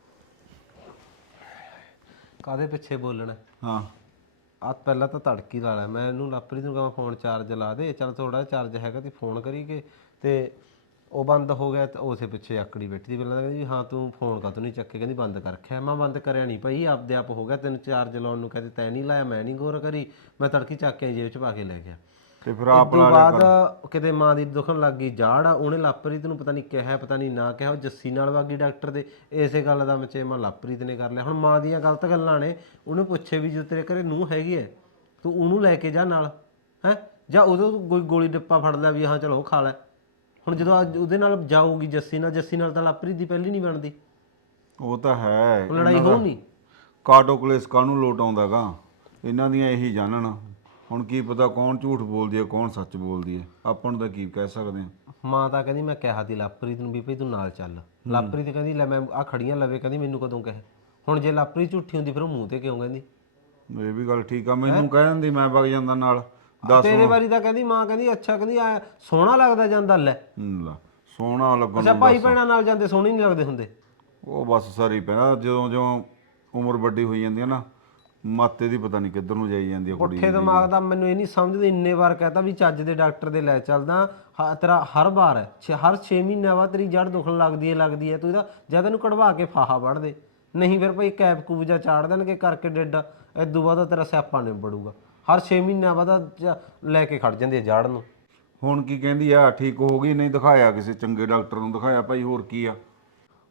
S4: ਕਾਹਦੇ ਪਿੱਛੇ ਬੋਲਣਾ?
S5: ਹਾਂ
S4: ਆ ਪਹਿਲਾਂ ਤਾਂ ਤੜਕੀ ਲਾ ਲਿਆ ਮੈਂ ਇਹਨੂੰ, ਲਾਪਰੀ ਨੂੰ ਕਹਾਂ ਫੋਨ ਚਾਰਜ ਲਾ ਦੇ, ਚੱਲ ਥੋੜਾ ਚਾਰਜ ਹੈਗਾ ਤੇ ਫੋਨ ਕਰੀਗੇ, ਤੇ ਉਹ ਬੰਦ ਹੋ ਗਿਆ। ਤੇ ਉਸੇ ਪਿੱਛੇ ਆਕੜੀ ਬੈਠੀ ਸੀ। ਪਹਿਲਾਂ ਕਹਿੰਦੀ ਹਾਂ ਤੂੰ ਫੋਨ ਕਾਹਤੋਂ ਨਹੀਂ ਚੱਕੇ, ਕਹਿੰਦੀ ਬੰਦ ਕਰ ਰੱਖਿਆ। ਮੈਂ ਬੰਦ ਕਰਿਆ ਨਹੀਂ ਭਾਈ, ਆਪਦੇ ਆਪ ਹੋ ਗਿਆ। ਤੈਨੂੰ ਚਾਰਜ ਲਾਉਣ ਨੂੰ ਕਹਿੰਦੀ ਤੈਂ ਨਹੀਂ ਲਾਇਆ, ਮੈਂ ਨਹੀਂ ਗੌਰ ਕਰੀ, ਮੈਂ ਤੜਕੀ ਚੱਕ ਕੇ ਜੇਬ 'ਚ ਪਾ ਕੇ ਲੈ ਗਿਆ।
S5: ਤੇ ਫਿਰ ਆਪ
S4: ਉਸ ਤੋਂ ਬਾਅਦ ਕਿਤੇ ਮਾਂ ਦੀ ਦੁਖਣ ਲੱਗ ਗਈ ਜਾੜ ਆ, ਉਹਨੇ ਲਾਪਰੀਤ ਨੂੰ ਪਤਾ ਨਹੀਂ ਕਿਹਾ ਪਤਾ ਨਹੀਂ ਨਾ ਕਿਹਾ, ਉਹ ਜੱਸੀ ਨਾਲ ਵਾਗੀ ਡਾਕਟਰ ਦੇ। ਇਸੇ ਗੱਲ ਦਾ ਮਚੇਮਾ ਲਾਪਰੀਤ ਨੇ ਕਰ ਲਿਆ। ਹੁਣ ਮਾਂ ਦੀਆਂ ਗਲਤ ਗੱਲਾਂ ਨੇ, ਉਹਨੂੰ ਪੁੱਛੇ ਵੀ ਜੋ ਤੇਰੇ ਘਰੇ ਨੂੰਹ ਹੈਗੀ ਐ ਤੂੰ ਉਹਨੂੰ ਲੈ ਕੇ ਜਾ ਨਾਲ, ਹੈ ਜਾਂ ਉਦੋਂ ਕੋਈ ਗੋਲੀ ਡੱਪਾ ਫੜ ਲਿਆ ਵੀ ਹਾਂ ਚਲੋ ਉਹ ਖਾ ਲੈ। ਹੁਣ ਜਦੋਂ ਅੱਜ ਉਹਦੇ ਨਾਲ ਜਾਊਗੀ ਜੱਸੀ ਨਾਲ, ਜੱਸੀ ਨਾਲ ਤਾਂ ਲਾਪਰੀਤ ਦੀ ਪਹਿਲੀ ਨਹੀਂ ਬਣਦੀ।
S5: ਉਹ ਤਾਂ ਹੈ,
S4: ਹੁਣ ਲੜਾਈ ਹੋਊ ਨਹੀਂ।
S5: ਕਾਟੋ ਕਲੇਸ ਕਾਹਨੂੰ ਲੋਟ ਆਉਂਦਾਗਾ? ਇਹਨਾਂ ਦੀਆਂ ਇਹੀ ਜਾਣਨ। ਹੁਣ ਕੀ ਪਤਾ ਕੌਣ ਝੂਠ ਬੋਲਦੀ ਹੈ ਕੌਣ ਸੱਚ ਬੋਲਦੀ ਹੈ, ਆਪਾਂ ਨੂੰ ਤਾਂ ਕੀ ਕਹਿ ਸਕਦੇ ਹਾਂ।
S4: ਮਾਂ ਤਾਂ ਕਹਿੰਦੀ ਮੈਂ ਕਿਹਾ ਤੀ ਲਾਪਰੀਤ ਨੂੰ ਵੀ ਭਈ ਤੂੰ ਨਾਲ ਚੱਲ। ਲਾਪਰੀਤ ਕਹਿੰਦੀ ਲੈ ਮੈਂ ਆ ਖੜੀਆਂ ਲਵੇ, ਕਹਿੰਦੀ ਮੈਨੂੰ ਕਦੋਂ ਕਹੇ। ਹੁਣ ਜੇ ਲਾਪਰੀਤ ਝੂਠੀ ਹੁੰਦੀ ਫਿਰ ਉਹ ਮੂੰਹ ਤੇ ਕਿਉਂ ਕਹਿੰਦੀ?
S5: ਇਹ ਵੀ ਗੱਲ ਠੀਕ ਆ, ਮੈਨੂੰ ਕਹਿ ਦਿੰਦੀ ਮੈਂ ਵਗ ਜਾਂਦਾ ਨਾਲ। ਦੱਸ
S4: ਤੇਰੇ ਵਾਰੀ ਤਾਂ ਕਹਿੰਦੀ ਮਾਂ ਕਹਿੰਦੀ ਅੱਛਾ, ਕਹਿੰਦੀ ਆ ਸੋਹਣਾ ਲੱਗਦਾ ਜਾਂਦਾ। ਲੈ
S5: ਲਾ ਸੋਹਣਾ ਲੱਗਣ
S4: ਅੱਛਾ
S5: ਨੂੰ
S4: ਭਾਈ
S5: ਬਸ।
S4: ਭੈਣਾਂ ਨਾਲ ਜਾਂਦੇ ਸੋਹਣੇ ਨਹੀਂ ਲੱਗਦੇ ਹੁੰਦੇ?
S5: ਉਹ ਬਸ ਸਾਰੀ ਪੈਣਾ, ਜਦੋਂ ਜਿਉਂ ਉਮਰ ਵੱਡੀ ਹੋਈ ਜਾਂਦੀ ਹੈ ਨਾ, ਮਾਤੇ ਦੀ ਪਤਾ ਨਹੀਂ ਕਿੱਧਰ ਨੂੰ ਜਾਈ ਜਾਂਦੀ ਹੈ ਕੁੜੀ।
S4: ਪੁੱਠੇ ਦਿਮਾਗ ਦਾ ਮੈਨੂੰ ਇਹ ਨਹੀਂ ਸਮਝਦੇ। ਇੰਨੇ ਵਾਰ ਕਹਤਾ ਵੀ ਚੱਜ ਦੇ ਡਾਕਟਰ ਦੇ ਲੈ ਚੱਲਦਾ, ਹ- ਤੇਰਾ ਹਰ ਵਾਰ ਹੈ ਛੇ- ਹਰ ਛੇ ਮਹੀਨਿਆਂ ਬਾਅਦ ਤੇਰੀ ਜੜ ਦੁਖਣ ਲੱਗਦੀ ਹੈ ਲੱਗਦੀ ਹੈ ਤੂੰ ਇਹਦਾ ਜਦ ਇਹਨੂੰ ਕਢਵਾ ਕੇ ਫਾਹਾ ਵੜ ਦੇ, ਨਹੀਂ ਫਿਰ ਭਾਈ ਕੈਪ ਕੂਬ ਜਾਂ ਚਾੜ ਦੇਣਗੇ ਕਰਕੇ ਡੇਡਾ। ਇਦੋਂ ਬਾਅਦ ਤੇਰਾ ਸਿਆਪਾ ਨਿਬੜੂਗਾ। ਹਰ ਛੇ ਮਹੀਨਿਆਂ ਬਾਅਦ ਜ- ਲੈ ਕੇ ਖੜ ਜਾਂਦੀ ਹੈ ਜੜ ਨੂੰ।
S5: ਹੁਣ ਕੀ ਕਹਿੰਦੀ ਆ? ਠੀਕ ਹੋ ਗਈ? ਨਹੀਂ ਦਿਖਾਇਆ ਕਿਸੇ ਚੰਗੇ ਡਾਕਟਰ ਨੂੰ ਦਿਖਾਇਆ ਭਾਈ? ਹੋਰ ਕੀ ਆ?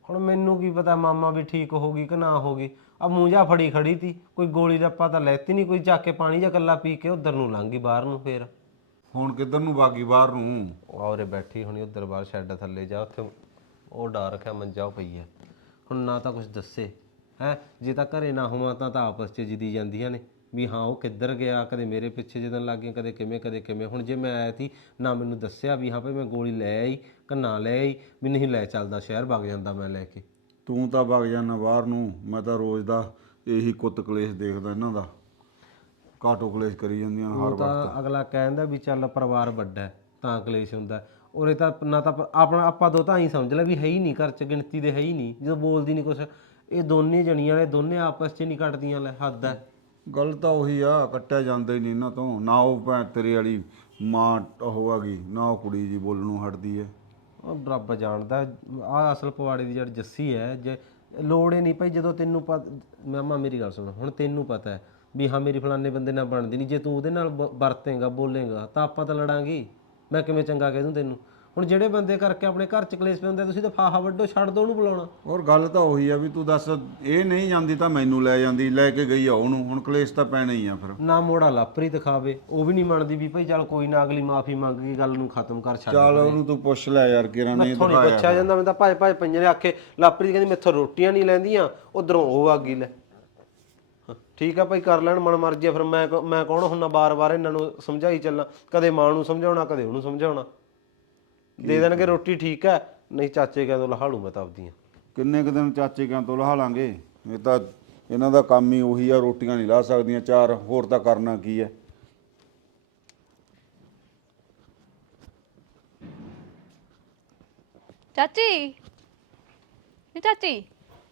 S4: ਹੁਣ ਮੈਨੂੰ ਕੀ ਪਤਾ ਮਾਮਾ ਵੀ ਠੀਕ ਹੋਗੀ ਕਿ ਨਾ ਹੋਗੀ। ਆ ਮੂੰਜਾ ਫੜੀ ਖੜੀ ਤੀ, ਕੋਈ ਗੋਲੀ ਰੱਪਾ ਤਾਂ ਲੈਤੀ ਨਹੀਂ, ਕੋਈ ਚੱਕ ਕੇ ਪਾਣੀ ਜਾਂ ਕੱਲਾ ਪੀ ਕੇ ਉਧਰ ਨੂੰ ਲੰਘ ਗਈ ਬਾਹਰ ਨੂੰ। ਫੇਰ
S5: ਹੁਣ ਕਿੱਧਰ ਨੂੰ ਬਾਗੀ ਬਾਹਰ ਨੂੰ?
S4: ਔਰੇ ਬੈਠੀ ਹੋਣੀ ਉਧਰ ਬਾਹਰ ਸ਼ੈੱਡ ਥੱਲੇ ਜਾ, ਉੱਥੇ ਉਹ ਡਾ ਰੱਖਿਆ ਮੰਜਾ ਉਹ ਪਈ ਹੈ। ਹੁਣ ਨਾ ਤਾਂ ਕੁਝ ਦੱਸੇ ਹੈ, ਜੇ ਤਾਂ ਘਰੇ ਨਾ ਹੋਵਾਂ ਤਾਂ ਤਾਂ ਆਪਸ 'ਚ ਜਿੱਦੀ ਜਾਂਦੀਆਂ ਨੇ ਵੀ ਹਾਂ ਉਹ ਕਿੱਧਰ ਗਿਆ, ਕਦੇ ਮੇਰੇ ਪਿੱਛੇ ਜਿੱਦਣ ਲੱਗ ਗਈਆਂ, ਕਦੇ ਕਿਵੇਂ ਕਦੇ ਕਿਵੇਂ। ਹੁਣ ਜੇ ਮੈਂ ਆਇਆ ਸੀ ਨਾ ਮੈਨੂੰ ਦੱਸਿਆ ਵੀ ਹਾਂ ਭਾਈ ਮੈਂ ਗੋਲੀ ਲੈ ਆਈ ਕਿ ਨਾ ਲੈ ਆਈ, ਵੀ ਨਹੀਂ ਲੈ ਚੱਲਦਾ ਸ਼ਹਿਰ ਵਗ ਜਾਂਦਾ ਮੈਂ ਲੈ ਕੇ।
S5: ਤੂੰ ਤਾਂ ਵਗ ਜਾਣਾ ਬਾਹਰ ਨੂੰ, ਮੈਂ ਤਾਂ ਰੋਜ਼ ਦਾ ਇਹੀ ਕੁੱਤ ਕਲੇਸ਼ ਦੇਖਦਾ ਇਹਨਾਂ ਦਾ, ਕਾਟੋ ਕਲੇਸ਼ ਕਰੀ ਜਾਂਦੀਆਂ ਹਰ
S4: ਹੁਣ
S5: ਵਕਤ।
S4: ਤਾਂ ਅਗਲਾ ਕਹਿੰਦਾ ਵੀ ਚੱਲ ਪਰਿਵਾਰ ਵੱਡਾ ਹੈ ਤਾਂ ਕਲੇਸ਼ ਹੁੰਦਾ, ਉਰੇ ਤਾਂ ਨਾ ਤਾਂ ਆਪਣਾ ਆਪਾਂ ਦੋ ਤਾਂ ਹੀ ਸਮਝ ਲੈ ਵੀ ਹੈ ਹੀ ਨਹੀਂ ਘਰ 'ਚ, ਗਿਣਤੀ ਦੇ ਹੈ ਹੀ ਨਹੀਂ, ਜਦੋਂ ਬੋਲਦੀ ਨਹੀਂ ਕੁਛ। ਇਹ ਦੋਨੇ ਜਣੀਆਂ ਨੇ, ਦੋਨੇ ਆਪਸ 'ਚ ਨਹੀਂ ਕੱਟਦੀਆਂ, ਲੈ ਹੱਦ ਹੈ।
S5: ਗੱਲ ਤਾਂ ਉਹੀ ਆ, ਕੱਟਿਆ ਜਾਂਦਾ ਹੀ ਨਹੀਂ ਇਹਨਾਂ ਤੋਂ। ਨਾ ਉਹ ਭੈਣ ਤੇਰੇ ਵਾਲੀ ਮਾਂ ਉਹ ਆ ਗਈ, ਨਾ ਉਹ ਕੁੜੀ ਜੀ ਬੋਲਣੋਂ ਹਟਦੀ ਹੈ।
S4: ਉਹ ਰੱਬ ਜਾਣਦਾ ਆ ਅਸਲ ਪਵਾੜੇ ਦੀ ਜਿਹੜੀ ਜੱਸੀ ਹੈ, ਜੇ ਲੋੜ ਹੀ ਨਹੀਂ ਭਾਈ। ਜਦੋਂ ਤੈਨੂੰ ਪਤਾ, ਮਾਮਾ ਮੇਰੀ ਗੱਲ ਸੁਣ, ਹੁਣ ਤੈਨੂੰ ਪਤਾ ਹੈ ਵੀ ਹਾਂ ਮੇਰੀ ਫਲਾਣੇ ਬੰਦੇ ਨਾਲ ਬਣਦੀ ਨਹੀਂ, ਜੇ ਤੂੰ ਉਹਦੇ ਨਾਲ ਬ- ਵਰਤੇਂਗਾ ਬੋਲੇਂਗਾ ਤਾਂ ਆਪਾਂ ਤਾਂ ਲੜਾਂਗੇ। ਮੈਂ ਕਿਵੇਂ ਚੰਗਾ ਕਹਿ ਦੂੰ ਤੈਨੂੰ? ਹੁਣ ਜਿਹੜੇ ਬੰਦੇ ਕਰਕੇ ਆਪਣੇ ਘਰ 'ਚ ਕਲੇਸ਼ ਪੈਂਦੇ, ਤੁਸੀਂ ਤਾਂ ਫਾਹਾ ਵੱਡੋ, ਛੱਡ ਦੋ ਉਹਨੂੰ ਬੁਲਾਉਣਾ।
S5: ਔਰ ਗੱਲ ਤਾਂ ਉਹੀ ਆ ਵੀ ਤੂੰ ਦੱਸ, ਇਹ ਨਹੀਂ ਜਾਂਦੀ ਤਾਂ ਮੈਨੂੰ ਲੈ ਜਾਂਦੀ, ਲੈ ਕੇ ਗਈ ਆ ਉਹਨੂੰ, ਹੁਣ ਕਲੇਸ਼ ਤਾਂ ਪੈਣਾ ਹੀ ਆ ਫਿਰ।
S4: ਨਾ ਮੋੜਾ ਲਾਪਰੀ ਦਿਖਾਵੇ, ਉਹ ਵੀ ਨਹੀਂ ਮੰਨਦੀ ਵੀ ਭਾਈ ਚੱਲ ਕੋਈ ਨਾ, ਅਗਲੀ ਮਾਫੀ ਮੰਗ ਕੇ ਗੱਲ ਨੂੰ ਖਤਮ ਕਰ, ਛੱਡ।
S5: ਚੱਲ ਉਹਨੂੰ ਤੂੰ ਪੁੱਛ ਲੈ ਯਾਰ, ਕਿਰਾਂ ਨਹੀਂ
S4: ਮੈਥੋਂ ਨਹੀਂ ਪੁੱਛਿਆ ਜਾਂਦਾ, ਮੈਂ ਤਾਂ ਭਾਜ ਭਾਜ ਪਈਆਂ ਨੇ ਆਖੇ। ਲਾਪਰੀ ਕਹਿੰਦੀ ਮੈਥੋਂ ਰੋਟੀਆਂ ਨਹੀਂ ਲੈਂਦੀਆਂ, ਉਧਰੋਂ ਉਹ ਆ ਗਈ ਲੈ। ਠੀਕ ਆ ਭਾਈ, ਕਰ ਲੈਣ ਮਨ ਮਰਜ਼ੀ ਆ। ਫਿਰ ਮੈਂ ਕੌ- ਮੈਂ ਕੌਣ ਹੁੰਨਾ ਬਾਰ-ਬਾਰ ਇਹਨਾਂ ਨੂੰ ਸਮਝਾਈ ਚੱਲਾਂ, ਕਦੇ ਮਾਂ ਨੂੰ ਸਮਝਾਉਣਾ, ਕਦੇ ਉਹਨੂੰ ਸਮਝਾਉਣਾ। ਦੇ ਦੇਣਗੇ ਰੋਟੀ ਠੀਕ ਹੈ, ਨਹੀਂ ਚਾਚੇ ਕਹਿੰਦੇ ਲਹਾੜੂ ਮੈਂ ਤਾਂ ਆਪਦੀਆਂ।
S5: ਕਿੰਨੇ ਕੁ ਦਿਨ ਚਾਚੇ ਕਿਆਂ ਤੋਂ ਲਹਾ ਲਾਂਗੇ? ਇਹ ਤਾਂ ਇਹਨਾਂ ਦਾ ਕੰਮ ਹੀ ਉਹੀ ਆ, ਰੋਟੀਆਂ ਨਹੀਂ ਲਾ ਸਕਦੀਆਂ ਚਾਰ, ਹੋਰ ਤਾਂ ਕਰਨਾ ਕੀ ਹੈ।
S3: ਚਾਚੀ ਨੀ ਚਾਚੀ,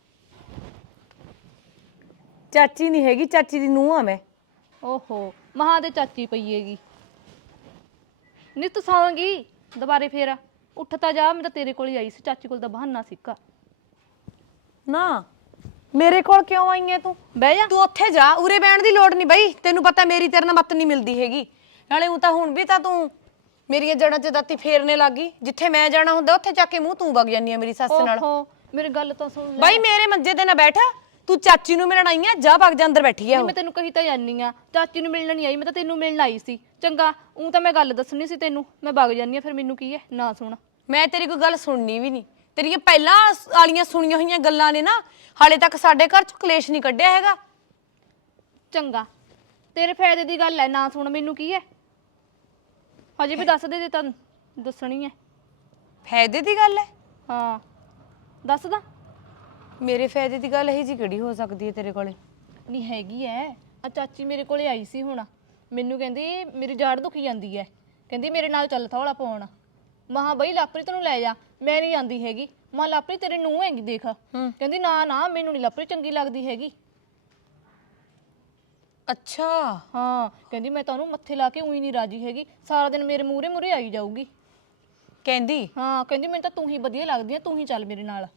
S2: ਚਾਚੀ ਨਹੀਂ ਹੈਗੀ, ਚਾਚੀ ਦੀ ਨੂੰਹ ਆ ਮੈਂ।
S3: ਓਹੋ ਮਹਾ ਦੇ ਚਾਚੀ ਪਈ ਹੈਗੀ। ਨੀ ਤੂੰ ਸੌਂਗੀ ਦੁਬਾਰੇ ਫੇਰ ਉੱਠ ਤਾਂ ਜਾ, ਮੈਂ ਤਾਂ ਤੇਰੇ ਕੋਲ ਹੀ ਆਈ ਸੀ, ਚਾਚੀ ਕੋਲ ਦਾ ਬਹਾਨਾ ਸਿੱਕਾ।
S2: ਨਾ ਮੇਰੇ ਕੋਲ ਕਿਉਂ ਆਈ ਐ ਤੂੰ?
S3: ਬਹਿ ਜਾ।
S2: ਤੂੰ ਉੱਥੇ ਜਾ, ਉਰੇ ਬਹਿਣ ਦੀ ਲੋੜ ਨਹੀਂ ਬਈ। ਤੈਨੂੰ ਪਤਾ ਮੇਰੀ ਤੇਰੇ ਨਾਲ ਮੱਤ ਨਹੀਂ ਮਿਲਦੀ ਹੈਗੀ। ਨਾਲੇ ਉਹ ਤਾਂ ਹੁਣ ਵੀ ਤਾਂ ਤੂੰ ਮੇਰੀਆਂ ਜੜਾਂ 'ਚ ਦਾਤੀ ਫੇਰਨੇ ਲੱਗੀ। ਜਿੱਥੇ ਮੈਂ ਜਾਣਾ ਹੁੰਦਾ ਉੱਥੇ ਚੱਕ ਕੇ ਮੂੰਹ ਤੂੰ ਵਗ ਜਾਂਦੀ ਆ ਮੇਰੀ ਸੱਸ ਨਾਲ।
S3: ਓਹੋ ਮੇਰੀ ਗੱਲ ਤਾਂ ਸੁਣ ਲੈ।
S2: ਬਈ ਮੇਰੇ ਮੰਜੇ ਤੇ ਨਾ ਬੈਠ, ਤੂੰ ਚਾਚੀ ਨੂੰ ਮਿਲਣ ਆਈ ਆ, ਜਾ ਵਗ ਜਾ ਅੰਦਰ ਬੈਠੀ ਆ ਉਹ।
S3: ਮੈਂ ਤੈਨੂੰ ਕਹੀ ਤਾਂ ਜਾਨੀ ਆ, ਚਾਚੀ ਨੂੰ ਮਿਲਣ ਨਹੀਂ ਆਈ, ਮੈਂ ਤਾਂ ਤੈਨੂੰ ਮਿਲਣ ਆਈ ਸੀ। ਚੰਗਾ ਉਹ ਤਾਂ ਮੈਂ ਗੱਲ ਦੱਸਣੀ ਸੀ ਤੈਨੂੰ, ਮੈਂ ਵਗ ਜਾਨੀ ਆ। ਫਿਰ ਮੈਨੂੰ ਕੀ ਹੈ, ਨਾ ਸੁਣ।
S2: ਮੈਂ ਤੇਰੀ ਕੋਈ ਗੱਲ ਸੁਣਨੀ ਵੀ ਨਹੀਂ। ਤੇਰੀਆਂ ਪਹਿਲਾਂ ਵਾਲੀਆਂ ਸੁਣੀਆਂ ਹੋਈਆਂ ਗੱਲਾਂ ਨੇ ਨਾ, ਹਾਲੇ ਤੱਕ ਸਾਡੇ ਘਰ 'ਚ ਕਲੇਸ਼ ਨਹੀਂ ਕੱਢਿਆ ਹੈਗਾ।
S3: ਚੰਗਾ ਤੇਰੇ ਫਾਇਦੇ ਦੀ ਗੱਲ ਹੈ, ਨਾ ਸੁਣ। ਮੈਨੂੰ ਕੀ ਹੈ, ਹਜੇ ਵੀ ਦੱਸ ਦੇ ਜੇ ਤਾਂ ਦੱਸਣੀ ਹੈ।
S2: ਫਾਇਦੇ ਦੀ ਗੱਲ ਹੈ?
S3: ਹਾਂ ਦੱਸਦਾ।
S2: ਮੇਰੇ ਫਾਇਦੇ ਦੀ ਗੱਲ ਇਹ ਜੀ ਕਿਹੜੀ ਹੋ ਸਕਦੀ ਹੈ ਤੇਰੇ ਕੋਲੇ?
S3: ਨਹੀਂ ਹੈਗੀ ਐ। ਆ ਚਾਚੀ ਮੇਰੇ ਕੋਲੇ ਆਈ ਸੀ ਹੁਣ, ਮੈਨੂੰ ਕਹਿੰਦੀ ਮੇਰੀ ਜਾੜ ਦੁਖੀ ਜਾਂਦੀ ਐ, ਕਹਿੰਦੀ ਮੇਰੇ ਨਾਲ ਚੱਲ ਥੋੜਾ ਪਾਉਣ। ਮਹਾ ਬਈ ਲਾਪਰੀ ਤੈਨੂੰ ਲੈ ਜਾ, ਮੈਂ ਨਹੀਂ ਜਾਂਦੀ ਹੈਗੀ। ਮਾਂ ਲਾਪਰੀ ਤੇਰੇ ਨੂੰਹ ਹੈਗੀ ਦੇਖ। ਕਹਿੰਦੀ ਨਾ ਨਾ ਮੈਨੂੰ ਨਹੀਂ ਲਾਪਰੀ ਚੰਗੀ ਲੱਗਦੀ ਹੈਗੀ।
S2: ਅੱਛਾ
S3: ਹਾਂ ਕਹਿੰਦੀ ਮੈਂ ਤਾਂ ਉਹਨੂੰ ਮੱਥੇ ਲਾ ਕੇ ਉਹੀ ਨਹੀਂ ਰਾਜੀ ਹੈਗੀ, ਸਾਰਾ ਦਿਨ ਮੇਰੇ ਮੂਹਰੇ ਮੂਹਰੇ ਆਈ ਜਾਊਗੀ।
S2: ਕਹਿੰਦੀ?
S3: ਹਾਂ ਕਹਿੰਦੀ ਮੈਨੂੰ ਤਾਂ ਤੂੰ ਹੀ ਵਧੀਆ ਲੱਗਦੀ ਐ, ਤੂੰ ਹੀ ਚੱਲ ਮੇਰੇ ਨਾਲ।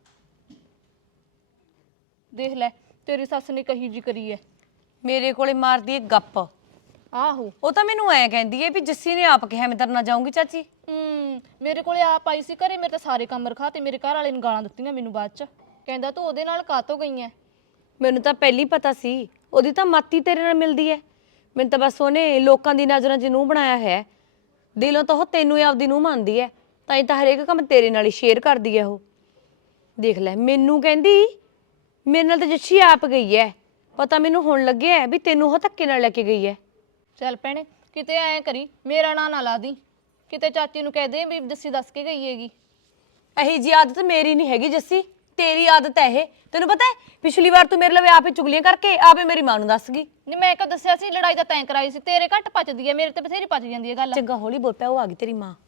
S3: ਦੇਖ ਲੈ ਤੇਰੀ ਸੱਸ ਨੇ ਕਹੀ ਜੀ ਕਰੀ ਐ।
S2: ਮੇਰੇ ਕੋਲੇ ਮਾਰਦੀ ਏ ਗੱਪ।
S3: ਆਹੋ
S2: ਉਹ ਤਾਂ ਮੈਨੂੰ ਐ ਕਹਿੰਦੀ ਏ ਵੀ ਜੱਸੀ ਨੇ ਆਪ ਕਿਹਾ ਮੈਂ ਤੇਰੇ ਨਾਲ ਜਾਊਂਗੀ ਚਾਚੀ।
S3: ਹੂੰ ਮੇਰੇ ਕੋਲੇ ਆਪ ਆਈ ਸੀ ਘਰੇ, ਮੇਰੇ ਤਾਂ ਸਾਰੇ ਕੰਮ ਰਖਾ ਤੇ ਮੇਰੇ ਘਰ ਵਾਲੇ ਨੂੰ ਗਾਲਾਂ ਦਿੱਤੀਆਂ ਮੈਨੂੰ ਬਾਅਦ ਚ। ਕਹਿੰਦਾ ਤੂੰ ਉਹਦੇ ਨਾਲ ਕਾਤੋਂ ਗਈ ਐ।
S2: ਮੈਨੂੰ ਤਾਂ ਪਹਿਲੀ ਪਤਾ ਸੀ ਉਹਦੀ ਤਾਂ ਮਾਤੀ ਤੇਰੇ ਨਾਲ ਮਿਲਦੀ ਐ। ਮੈਨੂੰ ਤਾਂ ਬਸ ਉਹਨੇ ਲੋਕਾਂ ਦੀ ਨਜ਼ਰਾਂ 'ਚ ਨੂੰਹ ਬਣਾਇਆ ਹੈ, ਦਿਲੋਂ ਤਾਂ ਉਹ ਤੈਨੂੰ ਹੀ ਆਪਦੀ ਨੂੰਹ ਮੰਨਦੀ ਐ, ਤਾਂ ਹੀ ਤਾਂ ਹਰੇਕ ਕੰਮ ਤੇਰੇ ਨਾਲ ਹੀ ਸ਼ੇਅਰ ਕਰਦੀ ਐ ਉਹ। ਦੇਖ ਲੈ ਮੈਨੂੰ ਕਹਿੰਦੀ ਮੇਰੇ ਨਾਲ ਤਾਂ ਜੱਸੀ ਆਪ ਗਈ ਐ, ਪਤਾ ਮੈਨੂੰ ਹੁਣ ਲੱਗਿਆ ਵੀ ਤੈਨੂੰ ਉਹ ਧੱਕੇ ਨਾਲ ਲੈ ਕੇ ਗਈ ਐ।
S3: ਚੱਲ ਭੈਣੇ ਕਿਤੇ ਐ ਕਰੀ ਮੇਰਾ ਨਾਂ ਨਾ ਲਾ ਦੀ, ਕਿਤੇ ਚਾਚੀ ਨੂੰ ਕਹਿ ਦੇ ਵੀ ਜੱਸੀ ਦੱਸ ਕੇ ਗਈ ਹੈਗੀ।
S2: ਇਹੀ ਜੀ ਆਦਤ ਮੇਰੀ ਨਹੀਂ ਹੈਗੀ ਜੱਸੀ, ਤੇਰੀ ਆਦਤ ਹੈ ਇਹ। ਤੈਨੂੰ ਪਤਾ ਹੈ ਪਿਛਲੀ ਵਾਰ ਤੂੰ ਮੇਰੇ ਲਈ ਆਪੇ ਚੁਗਲੀਆਂ ਕਰਕੇ ਆਪੇ ਮੇਰੀ ਮਾਂ ਨੂੰ ਦੱਸ ਗਈ।
S3: ਨਹੀਂ ਮੈਂ ਕਦ ਦੱਸਿਆ ਸੀ, ਲੜਾਈ ਤਾਂ ਤੈਂ ਕਰਾਈ ਸੀ, ਤੇਰੇ ਘੱਟ ਪਚਦੀ ਐ, ਮੇਰੇ ਤੇ ਬਥੇਰੀ ਪਚ ਜਾਂਦੀ ਹੈ ਗੱਲ।
S2: ਚੰਗਾ ਹੌਲੀ ਬੋਲ ਪਿਆ, ਉਹ ਆ ਗਈ ਤੇਰੀ ਮਾਂ।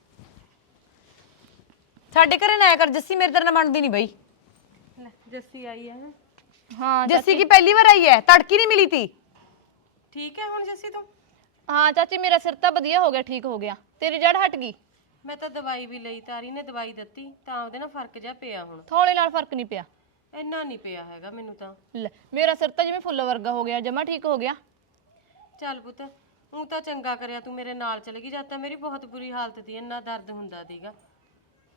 S2: ਸਾਡੇ ਘਰੇ ਨਾ ਆਇਆ ਕਰ ਜੱਸੀ, ਮੇਰੇ ਤੇਰੇ ਨਾਲ ਬਣਦੀ ਨਹੀਂ ਬਈ।
S1: ਜੱਸੀ ਆਈ ਹੈ?
S3: ਹਾਂ
S2: ਜੱਸੀ ਕੀ ਪਹਿਲੀ ਵਾਰ ਆਈ ਹੈ, ਤੜਕੀ ਨਹੀਂ ਮਿਲੀ ਤੀ।
S1: ਠੀਕ ਹੈ ਹੁਣ ਜੱਸੀ ਤੂੰ?
S3: ਹਾਂ ਚਾਚੀ ਮੇਰਾ ਸਿਰ ਤਾਂ ਵਧੀਆ ਹੋ ਗਿਆ, ਠੀਕ ਹੋ ਗਿਆ, ਤੇਰੀ ਜੜ ਹਟ ਗਈ।
S1: ਮੈਂ ਤਾਂ ਦਵਾਈ ਵੀ ਲਈ, ਤਾਰੀ ਨੇ ਦਵਾਈ ਦਿੱਤੀ ਤਾਂ ਉਹਦੇ ਨਾਲ ਫਰਕ ਜਿਹਾ ਪਿਆ। ਹੁਣ
S3: ਥੋੜੇ ਨਾਲ ਫਰਕ ਨਹੀਂ ਪਿਆ,
S1: ਇੰਨਾ ਨਹੀਂ ਪਿਆ ਹੈਗਾ ਮੈਨੂੰ ਤਾਂ।
S3: ਲੈ ਮੇਰਾ ਸਿਰ ਤਾਂ ਜਿਵੇਂ ਫੁੱਲ ਵਰਗਾ ਹੋ ਗਿਆ, ਜਮਾ ਠੀਕ ਹੋ ਗਿਆ।
S1: ਚੱਲ ਪੁੱਤ ਉਹ ਤਾਂ ਚੰਗਾ ਕਰਿਆ ਤੂੰ ਮੇਰੇ ਨਾਲ ਚਲੀ ਗਈ, ਜਦ ਤਾਂ ਮੇਰੀ ਬਹੁਤ ਬੁਰੀ ਹਾਲਤ ਸੀ, ਇੰਨਾ ਦਰਦ ਹੁੰਦਾ ਸੀਗਾ।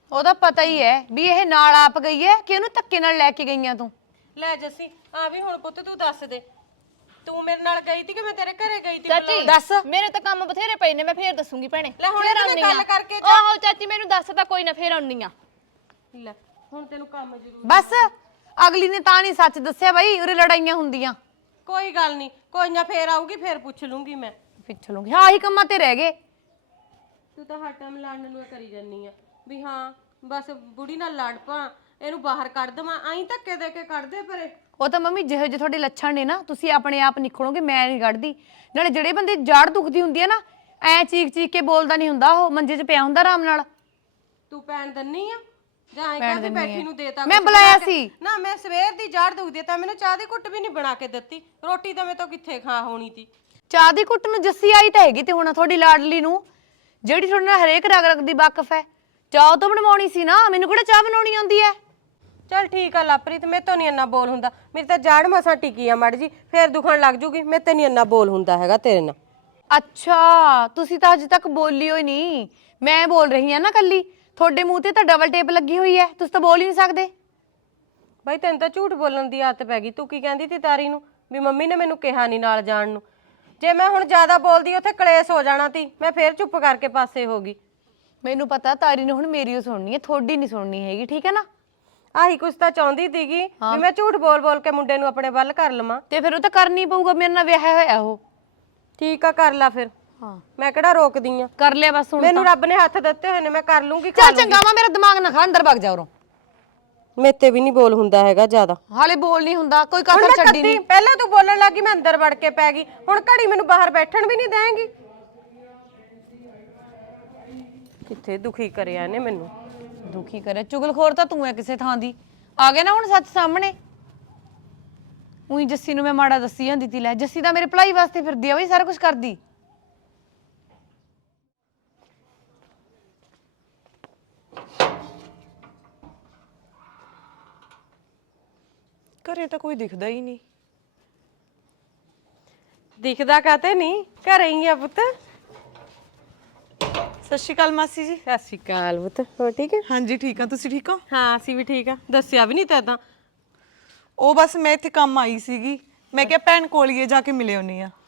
S2: ਉਹਦਾ ਪਤਾ ਹੀ ਹੈ ਵੀ ਇਹ ਨਾਲ ਆਪ ਗਈ ਹੈ ਕਿ ਉਹਨੂੰ ਧੱਕੇ ਨਾਲ ਲੈ ਕੇ ਗਈਆਂ ਤੂੰ।
S1: ਲੈ ਜੱਸੀ ਆ ਵੀ ਹੁਣ ਪੁੱਤ ਤੂੰ ਦੱਸ ਦੇ, ਤੂੰ ਮੇਰੇ ਨਾਲ ਗਈ ਤੀ ਕਿ ਮੈਂ ਤੇਰੇ ਘਰੇ ਗਈ ਤੀ?
S3: ਚਾਚੀ
S2: ਦੱਸ।
S3: ਮੇਰੇ ਤਾਂ ਕੰਮ ਬਥੇਰੇ ਪਏ ਨੇ, ਮੈਂ ਫੇਰ ਦੱਸੂਗੀ ਭੈਣੇ।
S1: ਲੈ ਹੁਣ
S3: ਫੇਰ
S1: ਇਹਦੇ ਨਾਲ
S3: ਆਉਣੀ
S1: ਗੱਲ
S3: ਆ।
S1: ਕਰਕੇ ਜਾ।
S3: ਆਹੋ ਚਾਚੀ ਮੈਨੂੰ ਦੱਸ ਤਾਂ ਕੋਈ ਨਾ, ਫੇਰ ਆਉਣੀ ਆ।
S1: ਲੈ ਹੁਣ ਤੈਨੂੰ ਕੰਮ ਜ਼ਰੂਰ।
S2: ਬਸ ਅਗਲੀ ਨੇ ਤਾਂ ਨਹੀਂ ਸੱਚ ਦੱਸਿਆ ਬਈ, ਉਰੇ ਲੜਾਈਆਂ ਹੁੰਦੀਆਂ।
S1: ਕੋਈ ਗੱਲ ਨਹੀਂ, ਕੋਈ ਨਾ ਫੇਰ ਆਊਗੀ, ਫੇਰ ਪੁੱਛ ਲੂੰਗੀ ਮੈਂ।
S2: ਪਿੱਛੇ ਲੂੰਗੀ। ਹਾਂ ਆਹੀ ਕੰਮਾਂ ਤੇ ਰਹਿ ਗਏ।
S1: ਤੂੰ ਤਾਂ ਹਰ ਟਾਈਮ ਲੜਨ ਨੂੰ ਕਰੀ ਜਾਨੀ ਆ ਵੀ ਹਾਂ ਬਸ ਬੁੜੀ ਨਾਲ ਲੜ ਪਾ, ਇਹਨੂੰ ਬਾਹਰ ਕੱਢ ਦਵਾਂ, ਆਈ ਧੱਕੇ ਦੇ ਕੇ ਕੱਢ ਦੇ ਪਰੇ।
S2: ਉਹ ਤਾਂ ਮੰਮੀ ਜਿਹੋ ਜਿਹੇ ਤੁਹਾਡੇ ਲੱਛਣ ਨੇ ਨਾ, ਤੁਸੀਂ ਆਪਣੇ ਆਪ ਨਿਕਲੋਗੇ, ਮੈਂ ਨਹੀਂ ਕੱਢਦੀ। ਨਾਲੇ ਜਿਹੜੇ ਬੰਦੇ ਜੜ ਦੁਖਦੀ ਹੁੰਦੀ ਹੈ ਨਾ, ਐ ਚੀਕ ਚੀਕ ਕੇ ਬੋਲਦਾ ਨਹੀਂ ਹੁੰਦਾ, ਉਹ ਮੰਜੇ 'ਚ ਪਿਆ ਹੁੰਦਾ ਆਰਾਮ ਨਾਲ।
S1: ਤੂੰ ਪੈਣ ਦੰਨੀ ਆ ਜਾਂ ਐ ਕਹਿ ਕੇ ਬੈਠੀ ਨੂੰ ਦੇਤਾ?
S2: ਮੈਂ
S1: ਕੁਛ
S2: ਬੁਲਾਇਆ
S1: ਬਣਾ ਕੇ?
S2: ਸੀ।
S1: ਨਾ ਮੈਂ ਸਵੇਰ ਦੀ ਜੜ ਦੁਖਦੀ ਤਾਂ ਮੈਨੂੰ ਚਾਹ ਦੀ ਘੁੱਟ ਵੀ ਨਹੀਂ ਬਣਾ ਕੇ ਦਿੱਤੀ, ਰੋਟੀ ਤਾਂ ਮੈਂ ਤੋਂ ਕਿੱਥੇ ਖਾ ਹੋਣੀ ਤੀ।
S2: ਚਾਹ ਦੀ ਕੁੱਟ ਨੂੰ ਜੱਸੀ ਆਈ ਤਾਂ ਹੈਗੀ ਤੇ ਹੁਣ ਤੁਹਾਡੀ ਲਾਡਲੀ ਨੂੰ, ਜਿਹੜੀ ਤੁਹਾਡੇ ਨਾਲ ਹਰੇਕ ਰਗ ਰਗ ਦੀ ਵਾਕਫ ਹੈ। ਚਾਹ ਤਾਂ ਬਣਵਾਉਣੀ ਸੀ ਨਾ, ਮੈਨੂੰ ਕਿਹੜਾ ਚਾਹ ਬਣਾਉਣੀ ਆਉਂਦੀ ਹੈ।
S1: ਚੱਲ ਠੀਕ ਆ ਲਾਪ੍ਰੀਤ, ਮੇਰੇ ਤੋਂ ਨਹੀਂ ਇੰਨਾ ਬੋਲ ਹੁੰਦਾ, ਮੇਰੀ ਤਾਂ ਜੜ ਮਸਾਂ ਟਿਕੀ ਆ ਮੜ ਜੀ, ਫੇਰ ਦੁਖਣ ਲੱਗ ਜੂਗੀ। ਮੇਰੇ ਤੇ ਨਹੀਂ ਇੰਨਾ ਬੋਲ ਹੁੰਦਾ ਹੈਗਾ ਤੇਰੇ ਨਾਲ।
S2: ਅੱਛਾ ਤੁਸੀਂ ਤਾਂ ਅਜੇ ਤੱਕ ਬੋਲੀ ਹੋਈ ਨਹੀਂ, ਮੈਂ ਬੋਲ ਰਹੀ ਹਾਂ ਨਾ ਕੱਲੀ। ਤੁਹਾਡੇ ਮੂੰਹ ਤੇ ਤਾਂ ਡਬਲ ਟੇਪ ਲੱਗੀ ਹੋਈ ਹੈ, ਤੁਸੀਂ ਤਾਂ ਬੋਲ ਹੀ ਨਹੀਂ ਸਕਦੇ।
S1: ਬਾਈ ਤੈਨੂੰ ਤਾਂ ਝੂਠ ਬੋਲਣ ਦੀ ਆਦਤ ਪੈ ਗਈ। ਤੂੰ ਕੀ ਕਹਿੰਦੀ ਤੀ ਤਾਰੀ ਨੂੰ ਵੀ ਮੰਮੀ ਨੇ ਮੈਨੂੰ ਕਿਹਾ ਨਹੀਂ ਨਾਲ ਜਾਣ ਨੂੰ? ਜੇ ਮੈਂ ਹੁਣ ਜ਼ਿਆਦਾ ਬੋਲਦੀ ਉੱਥੇ ਕਲੇਸ਼ ਹੋ ਜਾਣਾ ਤੀ, ਮੈਂ ਫੇਰ ਚੁੱਪ ਕਰਕੇ ਪਾਸੇ ਹੋ ਗਈ।
S2: ਮੈਨੂੰ ਪਤਾ ਤਾਰੀ ਨੇ ਹੁਣ ਮੇਰੀ ਓ ਸੁਣਨੀ ਹੈ, ਤੁਹਾਡੀ ਨਹੀਂ ਸੁਣਨੀ ਹੈਗੀ, ਠੀਕ ਹੈ ਨਾ?
S1: ਆਹੀ ਕੁਛ ਤਾਂ ਚਾਹੁੰਦੀ ਸੀਗੀ ਵੀ ਮੈਂ ਝੂਠ ਬੋਲ ਬੋਲ ਕੇ ਮੁੰਡੇ ਨੂੰ ਆਪਣੇ ਵੱਲ ਕਰ ਲਵਾਂ।
S2: ਤੇ ਫਿਰ ਉਹ ਤਾਂ ਕਰਨੀ ਪਊਗਾ, ਮੇਰੇ ਨਾਲ ਵਿਆਹ ਹੋਇਆ ਉਹ।
S1: ਠੀਕ ਆ ਕਰ ਲਾ ਫਿਰ,
S2: ਹਾਂ
S1: ਮੈਂ ਕਿਹੜਾ ਰੋਕਦੀ ਆ?
S2: ਕਰ ਲਿਆ ਬਸ ਹੁਣ।
S1: ਮੈਨੂੰ ਰੱਬ ਨੇ ਹੱਥ ਦਿੱਤੇ ਹੋਏ ਨੇ, ਮੈਂ ਕਰ ਲੂੰਗੀ।
S2: ਚੱਲ ਚੰਗਾ ਵਾ, ਮੇਰਾ ਦਿਮਾਗ ਨਾ ਖਾ, ਅੰਦਰ ਵਗ ਜਾ ਉਰੋਂ।
S1: ਮੇਤੇ ਵੀ ਨਹੀਂ ਬੋਲ ਹੁੰਦਾ ਹੈਗਾ ਜ਼ਿਆਦਾ।
S2: ਹਾਲੇ ਬੋਲ ਨਹੀਂ ਹੁੰਦਾ, ਕੋਈ
S1: ਹੁਣ
S2: ਕਸਰ
S1: ਮੈਂ
S2: ਛੱਡੀ
S1: ਕੱਤੀ,
S2: ਨਹੀਂ।
S1: ਪਹਿਲਾਂ ਤੂੰ ਬੋਲਣ ਲੱਗੀ ਮੈਂ ਅੰਦਰ ਵੜ ਕੇ ਪੈ ਗਈ, ਹੁਣ ਘੜੀ ਮੈਨੂੰ ਬਾਹਰ ਬੈਠਣ ਵੀ ਨਹੀਂ ਦੇਂਗੀ। ਕਿੱਥੇ ਦੁਖੀ ਕਰਿਆ ਇਹਨੇ ਮੈਨੂੰ।
S2: ਦੁਖੀ ਕਰੇ ਚੁਗਲਖੋਰ ਤਾਂ ਤੂੰ ਹੈ ਕਿਸੇ ਥਾਂ ਦੀ। ਆ ਗਿਆ ਨਾ ਹੁਣ ਸੱਚ ਸਾਹਮਣੇ। ਉਹੀ ਜੱਸੀ ਨੂੰ ਮੈਂ ਮਾੜਾ ਦੱਸੀ ਜਾਂਦੀ ਤੀ, ਲੈ ਜੱਸੀ ਤਾਂ ਮੇਰੇ ਭਲਾਈ ਵਾਸਤੇ ਫਿਰਦੀ ਆ ਬਈ, ਸਾਰਾ ਕੁਝ ਕਰਦੀ।
S6: ਘਰੇ ਤਾਂ ਕੋਈ ਦਿਖਦਾ ਹੀ ਨਹੀਂ।
S1: ਦਿਖਦਾ ਕਾਤੇ ਨਹੀਂ, ਘਰੇ ਹੀ ਆ ਪੁੱਤ।
S6: ਸਤਿ ਸ਼੍ਰੀ ਅਕਾਲ ਮਾਸੀ ਜੀ।
S1: ਸਤਿ ਸ਼੍ਰੀ ਅਕਾਲ ਪੁੱਤ, ਹੋ ਠੀਕ ਹੈ?
S6: ਹਾਂਜੀ ਠੀਕ ਆ, ਤੁਸੀਂ ਠੀਕ ਹੋ?
S1: ਹਾਂ ਅਸੀਂ ਵੀ ਠੀਕ ਆ। ਦੱਸਿਆ ਵੀ ਨਹੀਂ ਤੈਂ ਤਾਂ।
S6: ਉਹ ਬਸ ਮੈਂ ਇੱਥੇ ਕੰਮ ਆਈ ਸੀਗੀ, ਮੈਂ ਕਿਹਾ ਭੈਣ ਕੋਲੀਏ ਜਾ ਕੇ ਮਿਲੇ ਹੁੰਨੀ ਆ।